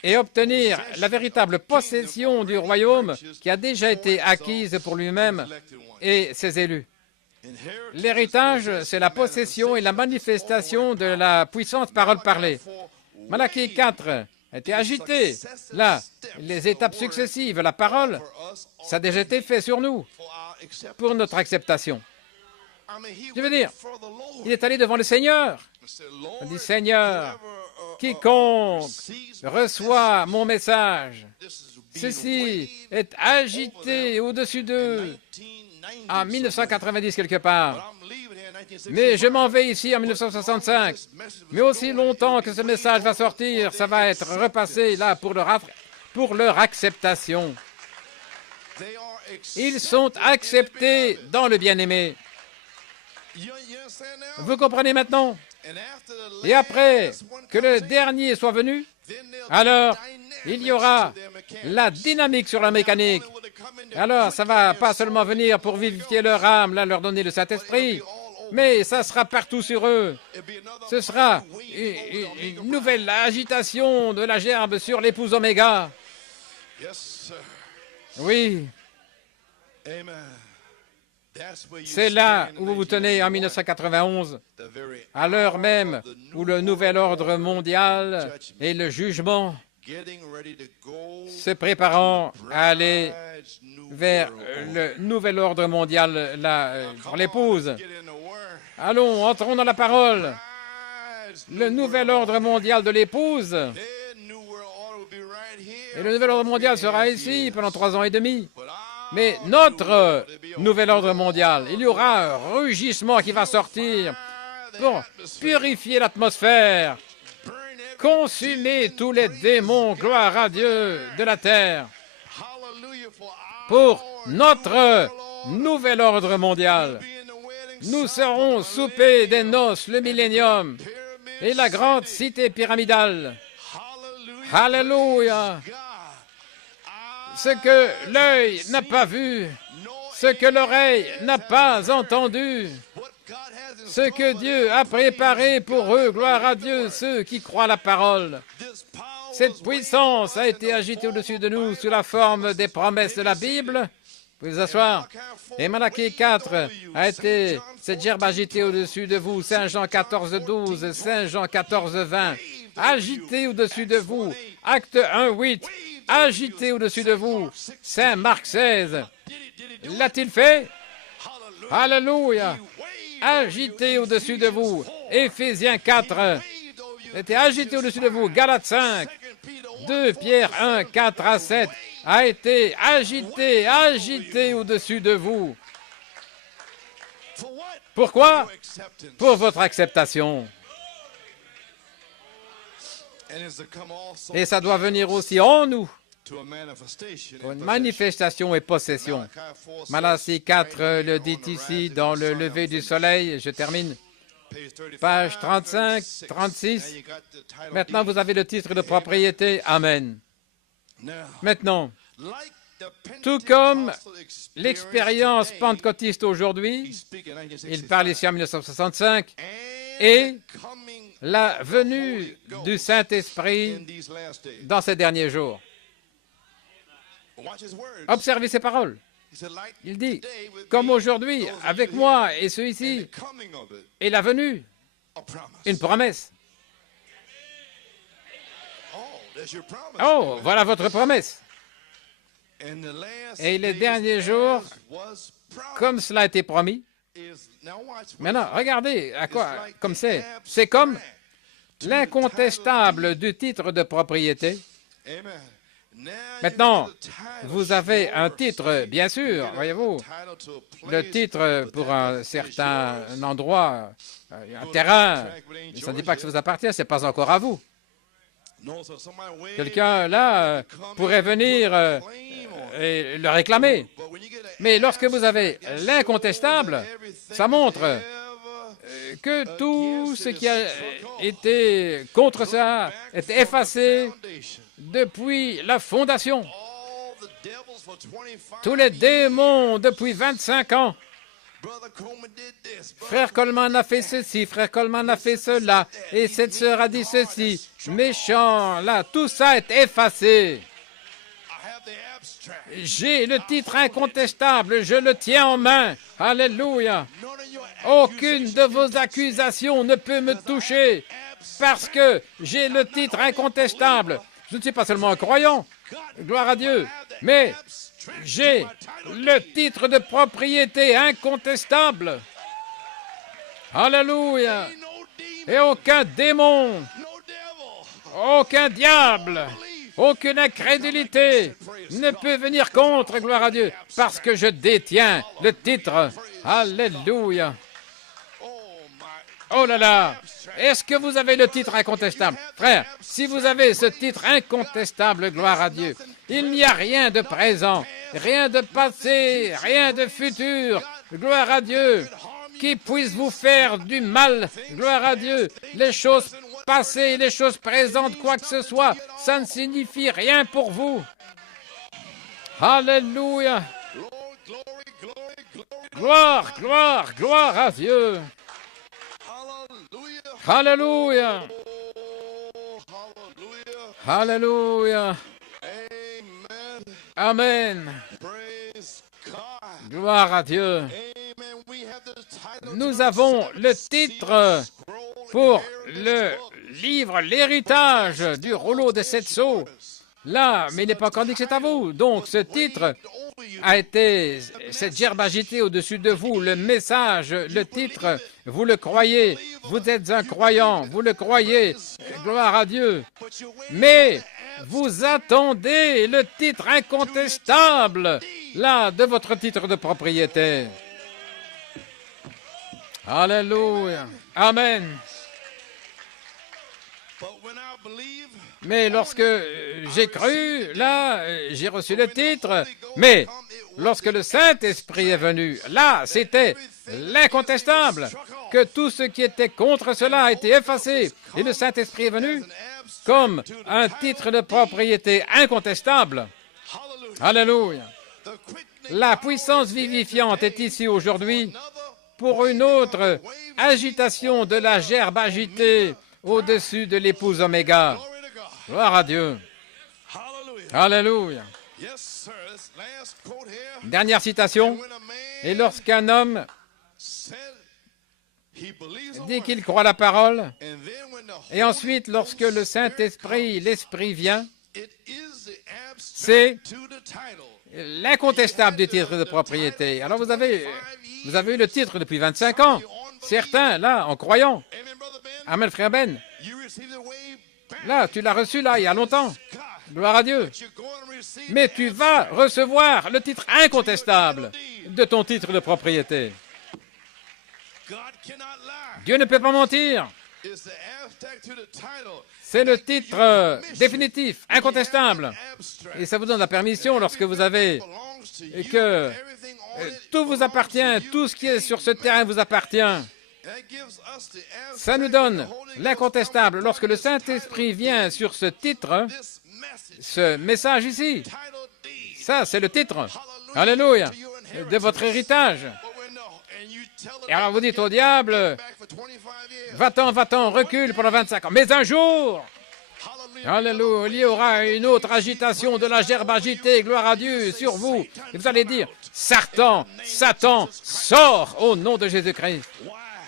et obtenir la véritable possession du royaume qui a déjà été acquise pour lui-même et ses élus. L'héritage, c'est la possession et la manifestation de la puissante parole parlée. Malachie 4 a été agité. Là, les étapes successives, la parole, ça a déjà été fait sur nous pour notre acceptation. Je veux dire, il est allé devant le Seigneur. Il dit, Seigneur, quiconque reçoit mon message, ceci est agité au-dessus d'eux. En 1990 quelque part. Mais je m'en vais ici en 1965. Mais aussi longtemps que ce message va sortir, ça va être repassé là pour leur acceptation. Ils sont acceptés dans le bien-aimé. Vous comprenez maintenant? Et après que le dernier soit venu, alors il y aura la dynamique sur la mécanique. Alors, ça ne va pas seulement venir pour vivifier leur âme, là, leur donner le Saint-Esprit, mais ça sera partout sur eux. Ce sera une nouvelle agitation de la gerbe sur l'épouse Oméga. Oui. C'est là où vous vous tenez en 1991, à l'heure même où le nouvel ordre mondial et le jugement se préparant à aller vers le nouvel ordre mondial pour l'épouse. Allons, entrons dans la parole. Le nouvel ordre mondial de l'épouse. Et le nouvel ordre mondial sera ici pendant 3 ans et demi. Mais notre nouvel ordre mondial, il y aura un rugissement qui va sortir pour purifier l'atmosphère, consumer tous les démons, gloire à Dieu, de la terre, pour notre nouvel ordre mondial. Nous serons soupés des noces, le millénium et la grande cité pyramidale. Alléluia! Ce que l'œil n'a pas vu, ce que l'oreille n'a pas entendu, ce que Dieu a préparé pour eux, gloire à Dieu, ceux qui croient la parole. Cette puissance a été agitée au-dessus de nous sous la forme des promesses de la Bible. Vous pouvez vous asseoir. Et Malachie 4 a été cette gerbe agitée au-dessus de vous. Saint Jean 14, 12, Saint Jean 14, 20. Agitée au-dessus de vous. Acte 1, 8. Agité au-dessus de vous. Saint Marc 16. L'a-t-il fait? Alléluia. Agité au-dessus de vous. Éphésiens 4. Était agité au-dessus de vous. Galates 5. 2 Pierre 1, 4 à 7. A été agité au-dessus de vous. Pourquoi? Pour votre acceptation. Et ça doit venir aussi en nous pour une manifestation et possession. Malachie 4 le dit ici dans le lever du soleil. Je termine. Page 35, 36. Maintenant, vous avez le titre de propriété. Amen. Maintenant, tout comme l'expérience pentecôtiste aujourd'hui, il parle ici en 1965, et la venue du Saint-Esprit dans ces derniers jours. Observez ces paroles. Il dit, comme aujourd'hui, avec moi et ceux ici, et la venue, une promesse. Oh, voilà votre promesse. Et les derniers jours, comme cela a été promis. Maintenant, regardez à quoi, comme c'est. C'est comme l'incontestable du titre de propriété. Maintenant, vous avez un titre, bien sûr, voyez-vous, le titre pour un certain endroit, un terrain, ça ne dit pas que ça vous appartient, ce n'est pas encore à vous. Quelqu'un, là, pourrait venir et le réclamer. Mais lorsque vous avez l'incontestable, ça montre que tout ce qui a été contre ça est effacé depuis la fondation. Tous les démons depuis 25 ans. Frère Coleman a fait ceci, frère Coleman a fait cela, et cette sœur a dit ceci. Méchant, là, tout ça est effacé. J'ai le titre incontestable, je le tiens en main. Alléluia. Aucune de vos accusations ne peut me toucher parce que j'ai le titre incontestable. Je ne suis pas seulement un croyant, gloire à Dieu, mais j'ai le titre de propriété incontestable. Alléluia. Et aucun démon, aucun diable, aucune incrédulité ne peut venir contre, gloire à Dieu, parce que je détiens le titre. Alléluia. Oh là là. Est-ce que vous avez le titre incontestable? Frère, si vous avez ce titre incontestable, gloire à Dieu, il n'y a rien de présent, rien de passé, rien de futur, gloire à Dieu, qui puisse vous faire du mal, gloire à Dieu. Les choses passées, les choses présentes, quoi que ce soit, ça ne signifie rien pour vous. Alléluia. Gloire, gloire, gloire à Dieu. Alléluia. Alléluia. Amen. Gloire à Dieu. Nous avons le titre pour le livre, l'héritage du rouleau de 7 sceaux. Là, mais il n'est pas encore dit que c'est à vous. Donc, ce titre a été, cette gerbe agitée au-dessus de vous, le message, le titre, vous le croyez, vous êtes un croyant, vous le croyez, gloire à Dieu. Mais vous attendez le titre incontestable, là, de votre titre de propriété. Alléluia. Amen. Mais lorsque j'ai cru, là, j'ai reçu le titre. Mais lorsque le Saint-Esprit est venu, là, c'était l'incontestable, que tout ce qui était contre cela a été effacé. Et le Saint-Esprit est venu comme un titre de propriété incontestable. Alléluia. La puissance vivifiante est ici aujourd'hui pour une autre agitation de la gerbe agitée au-dessus de l'épouse Oméga. Gloire à Dieu. Alléluia. Dernière citation. Et lorsqu'un homme dit qu'il croit la parole, et ensuite lorsque le Saint-Esprit, l'Esprit vient, c'est l'incontestable du titre de propriété. Alors vous avez eu le titre depuis 25 ans. Certains, là, en croyant. Amen, frère Ben. Là, tu l'as reçu, là, il y a longtemps. Gloire à Dieu. Mais tu vas recevoir le titre incontestable de ton titre de propriété. Dieu ne peut pas mentir. C'est le titre définitif, incontestable. Et ça vous donne la permission lorsque vous avez et que tout vous appartient, tout ce qui est sur ce terrain vous appartient. Ça nous donne l'incontestable. Lorsque le Saint-Esprit vient sur ce titre, ce message ici, ça c'est le titre, alléluia, de votre héritage. Et alors vous dites au diable, va-t'en, recule pendant 25 ans. Mais un jour, alléluia, il y aura une autre agitation de la gerbe agitée, gloire à Dieu, sur vous. Et vous allez dire, Satan, sors au nom de Jésus-Christ.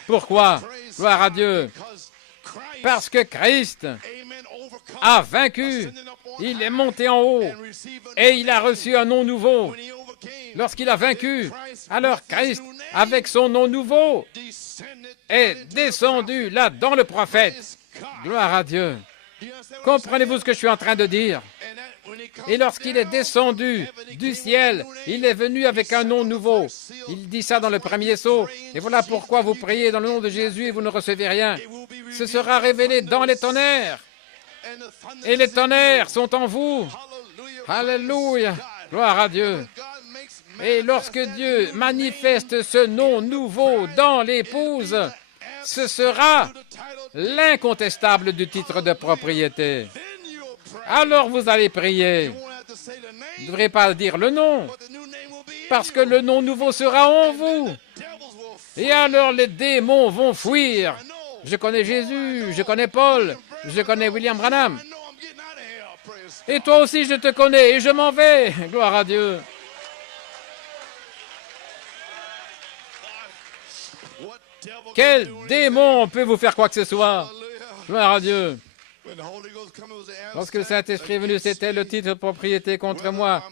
Pourquoi? Gloire à Dieu. Parce que Christ a vaincu. Il est monté en haut et il a reçu un nom nouveau. Lorsqu'il a vaincu, alors Christ, avec son nom nouveau, est descendu là dans le prophète. Gloire à Dieu. Comprenez-vous ce que je suis en train de dire? Et lorsqu'il est descendu du ciel, il est venu avec un nom nouveau. Il dit ça dans le premier sceau. Et voilà pourquoi vous priez dans le nom de Jésus et vous ne recevez rien. Ce sera révélé dans les tonnerres. Et les tonnerres sont en vous. Alléluia. Gloire à Dieu. Et lorsque Dieu manifeste ce nom nouveau dans l'épouse, ce sera l'incontestable du titre de propriété. Alors vous allez prier. Vous ne devrez pas dire le nom, parce que le nom nouveau sera en vous. Et alors les démons vont fuir. Je connais Jésus, je connais Paul, je connais William Branham. Et toi aussi je te connais et je m'en vais. Gloire à Dieu. Quel démon peut vous faire quoi que ce soit? Gloire à Dieu. Lorsque le Saint-Esprit est venu, c'était le titre de propriété contre moi.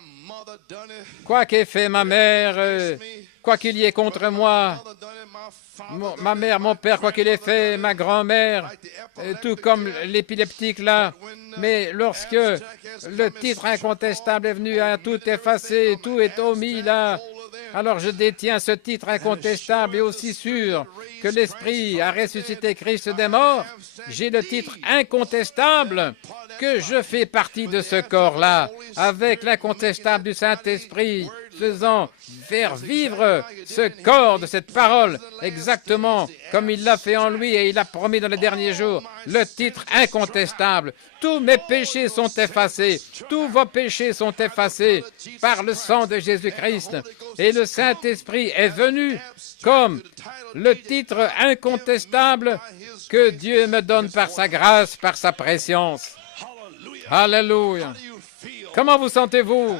Quoi qu'ait fait ma mère, quoi qu'il y ait contre moi, ma mère, mon père, quoi qu'il ait fait, ma grand-mère, tout comme l'épileptique là. Mais lorsque le titre incontestable est venu à tout effacer, tout est omis là, alors je détiens ce titre incontestable et aussi sûr que l'Esprit a ressuscité Christ des morts. J'ai le titre incontestable que je fais partie de ce corps-là, avec l'incontestable du Saint-Esprit, faisant faire vivre ce corps de cette parole, exactement comme il l'a fait en lui et il l'a promis dans les derniers jours. Le titre incontestable. Tous mes péchés sont effacés. Tous vos péchés sont effacés par le sang de Jésus-Christ. Et le Saint-Esprit est venu comme le titre incontestable que Dieu me donne par sa grâce, par sa préscience. Alléluia. Comment vous sentez-vous?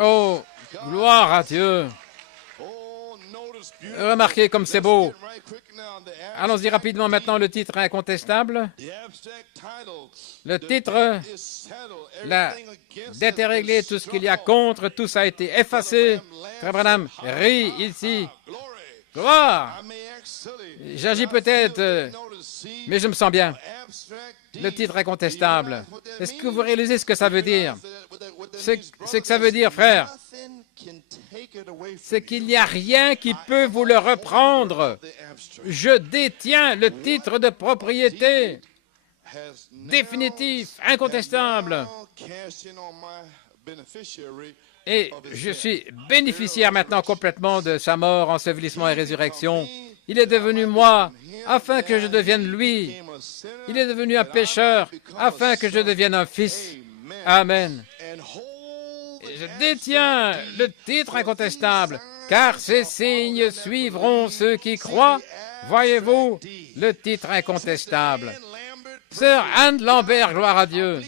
Oh, gloire à Dieu. Remarquez comme c'est beau. Allons-y rapidement maintenant, le titre incontestable. Le titre, la dette est réglée, tout ce qu'il y a contre, tout ça a été effacé. Frère Branham rit ici. Gloire! J'agis peut-être, mais je me sens bien. Le titre incontestable. Est-ce que vous réalisez ce que ça veut dire? Ce que ça veut dire, frère, c'est qu'il n'y a rien qui peut vous le reprendre. Je détiens le titre de propriété définitif, incontestable. Et je suis bénéficiaire maintenant complètement de sa mort, ensevelissement et résurrection. Il est devenu moi, afin que je devienne lui. Il est devenu un pécheur, afin que je devienne un fils. Amen. Et je détiens le titre incontestable, car ces signes suivront ceux qui croient. Voyez-vous, le titre incontestable. Sœur Anne Lambert, gloire à Dieu.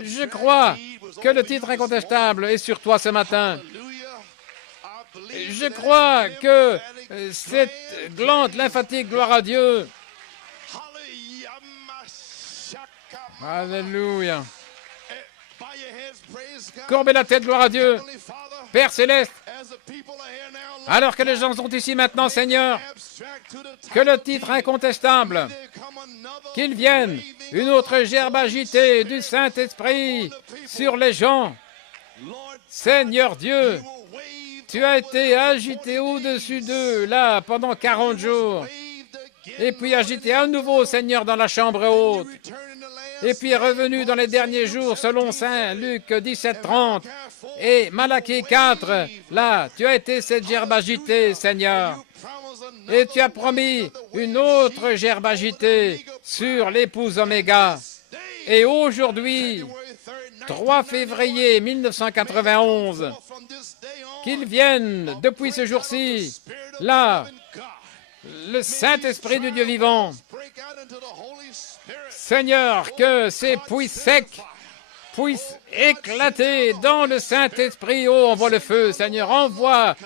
Je crois que le titre incontestable est sur toi ce matin. Je crois que cette glande lymphatique, gloire à Dieu. Alléluia. Courbez la tête, gloire à Dieu. Père céleste, alors que les gens sont ici maintenant, Seigneur, que le titre incontestable, qu'il vienne une autre gerbe agitée du Saint-Esprit sur les gens. Seigneur Dieu, tu as été agité au-dessus d'eux, là, pendant 40 jours. et puis agité à nouveau, Seigneur, dans la chambre haute, et puis revenu dans les derniers jours, selon Saint Luc 17, 30, et Malachie 4, là, tu as été cette gerbe agitée, Seigneur, et tu as promis une autre gerbe agitée sur l'épouse Oméga. Et aujourd'hui, 3 février 1991, qu'il vienne depuis ce jour-ci, là, le Saint-Esprit du Dieu vivant. Seigneur, que ces puits secs puissent éclater dans le Saint-Esprit. Oh, envoie le feu, Seigneur, envoie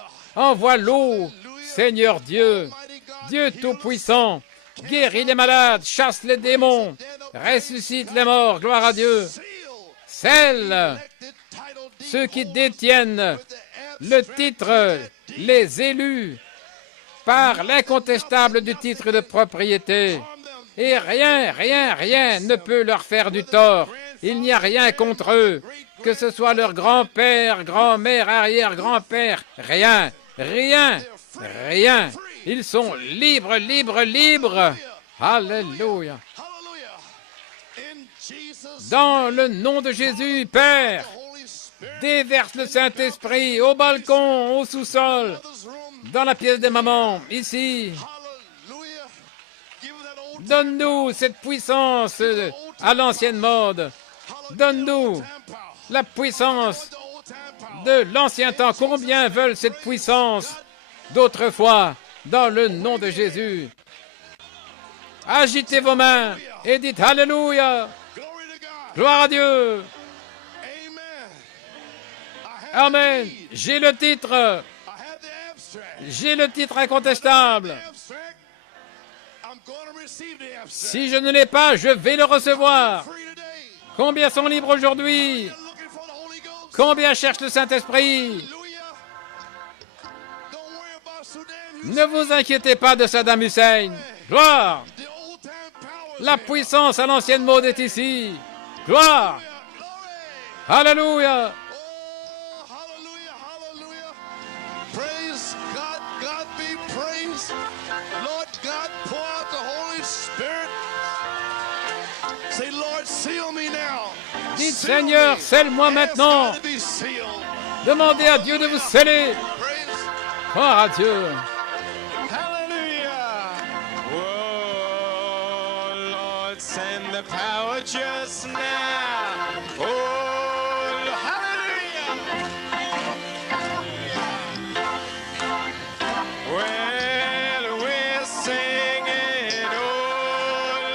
l'eau, Seigneur Dieu, Dieu Tout-Puissant, guéris les malades, chasse les démons, ressuscite les morts, gloire à Dieu. Scelle ceux qui détiennent le titre, les élus, par l'incontestable du titre de propriété. Et rien ne peut leur faire du tort. Il n'y a rien contre eux, que ce soit leur grand-père, grand-mère, arrière-grand-père, rien. Ils sont libres. Alléluia. Dans le nom de Jésus, Père, déverse le Saint-Esprit au balcon, au sous-sol, dans la pièce des mamans, ici. Donne-nous cette puissance à l'ancienne mode. Donne-nous la puissance de l'ancien temps. Combien veulent cette puissance d'autrefois, dans le nom de Jésus? Agitez vos mains et dites Alléluia. Gloire à Dieu. Amen. J'ai le titre incontestable. Si je ne l'ai pas, je vais le recevoir. Combien sont libres aujourd'hui? Combien cherchent le Saint-Esprit? Ne vous inquiétez pas de Saddam Hussein. Gloire. La puissance à l'ancienne mode est ici. Gloire. Alléluia. Dites, Seigneur, scelle-moi maintenant. Demandez à Dieu de vous sceller. Gloire à Dieu. Send the power just now. Oh, hallelujah. Well, we're singing, oh,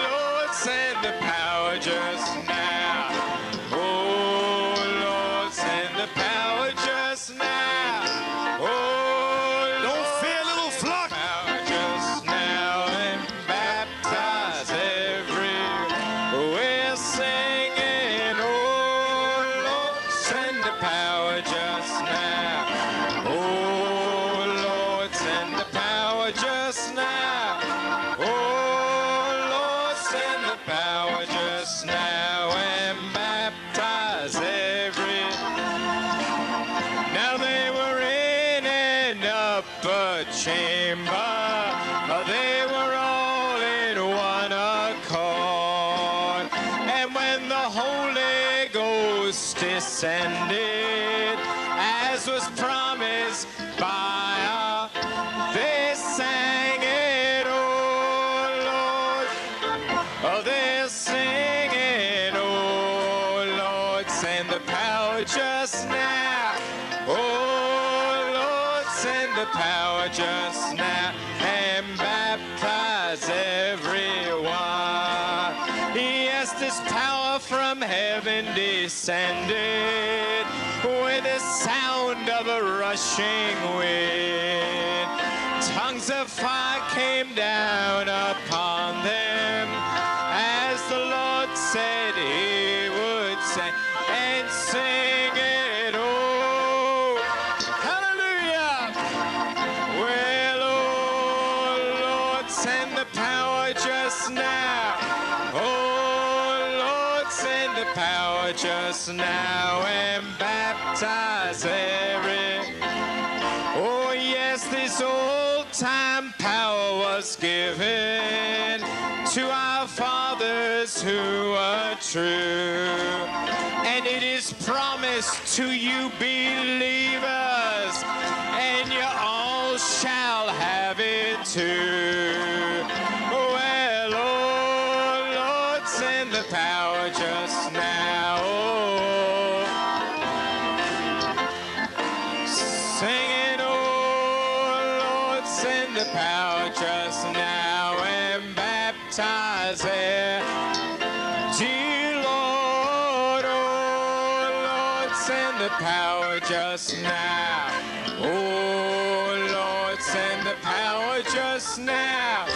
Lord, send the power just now. Oh, Lord, send the power just now. Oh, don't fear, little flock. Power just now and baptize we're singing, oh Lord, send the power just now. Oh Lord, send the power just now. Oh Lord, send the power just now and baptize every. Now they were in an upper chamber. They were all in one accord. And when the Holy Ghost descended, as was promised by our, they sang it, oh Lord. Oh, they're singing, oh Lord, send the power just now. Oh Lord, send the power just now and baptize everyone. Yes, this power from heaven descended with the sound of a rushing wind. Tongues of fire came down upon them as the Lord said he would say, and sing it, oh, hallelujah. Well, oh Lord, send the power just now. Oh Lord, send the power just now and baptize every. Oh yes, this old time power was given to our fathers who are true. And it is promised to you believers, and you all shall have it too. Well, oh Lord, send the power just now. Singing, oh Lord, send the power just now and baptize it. Dear Lord, oh Lord, send the power just now. Oh Lord, send the power just now.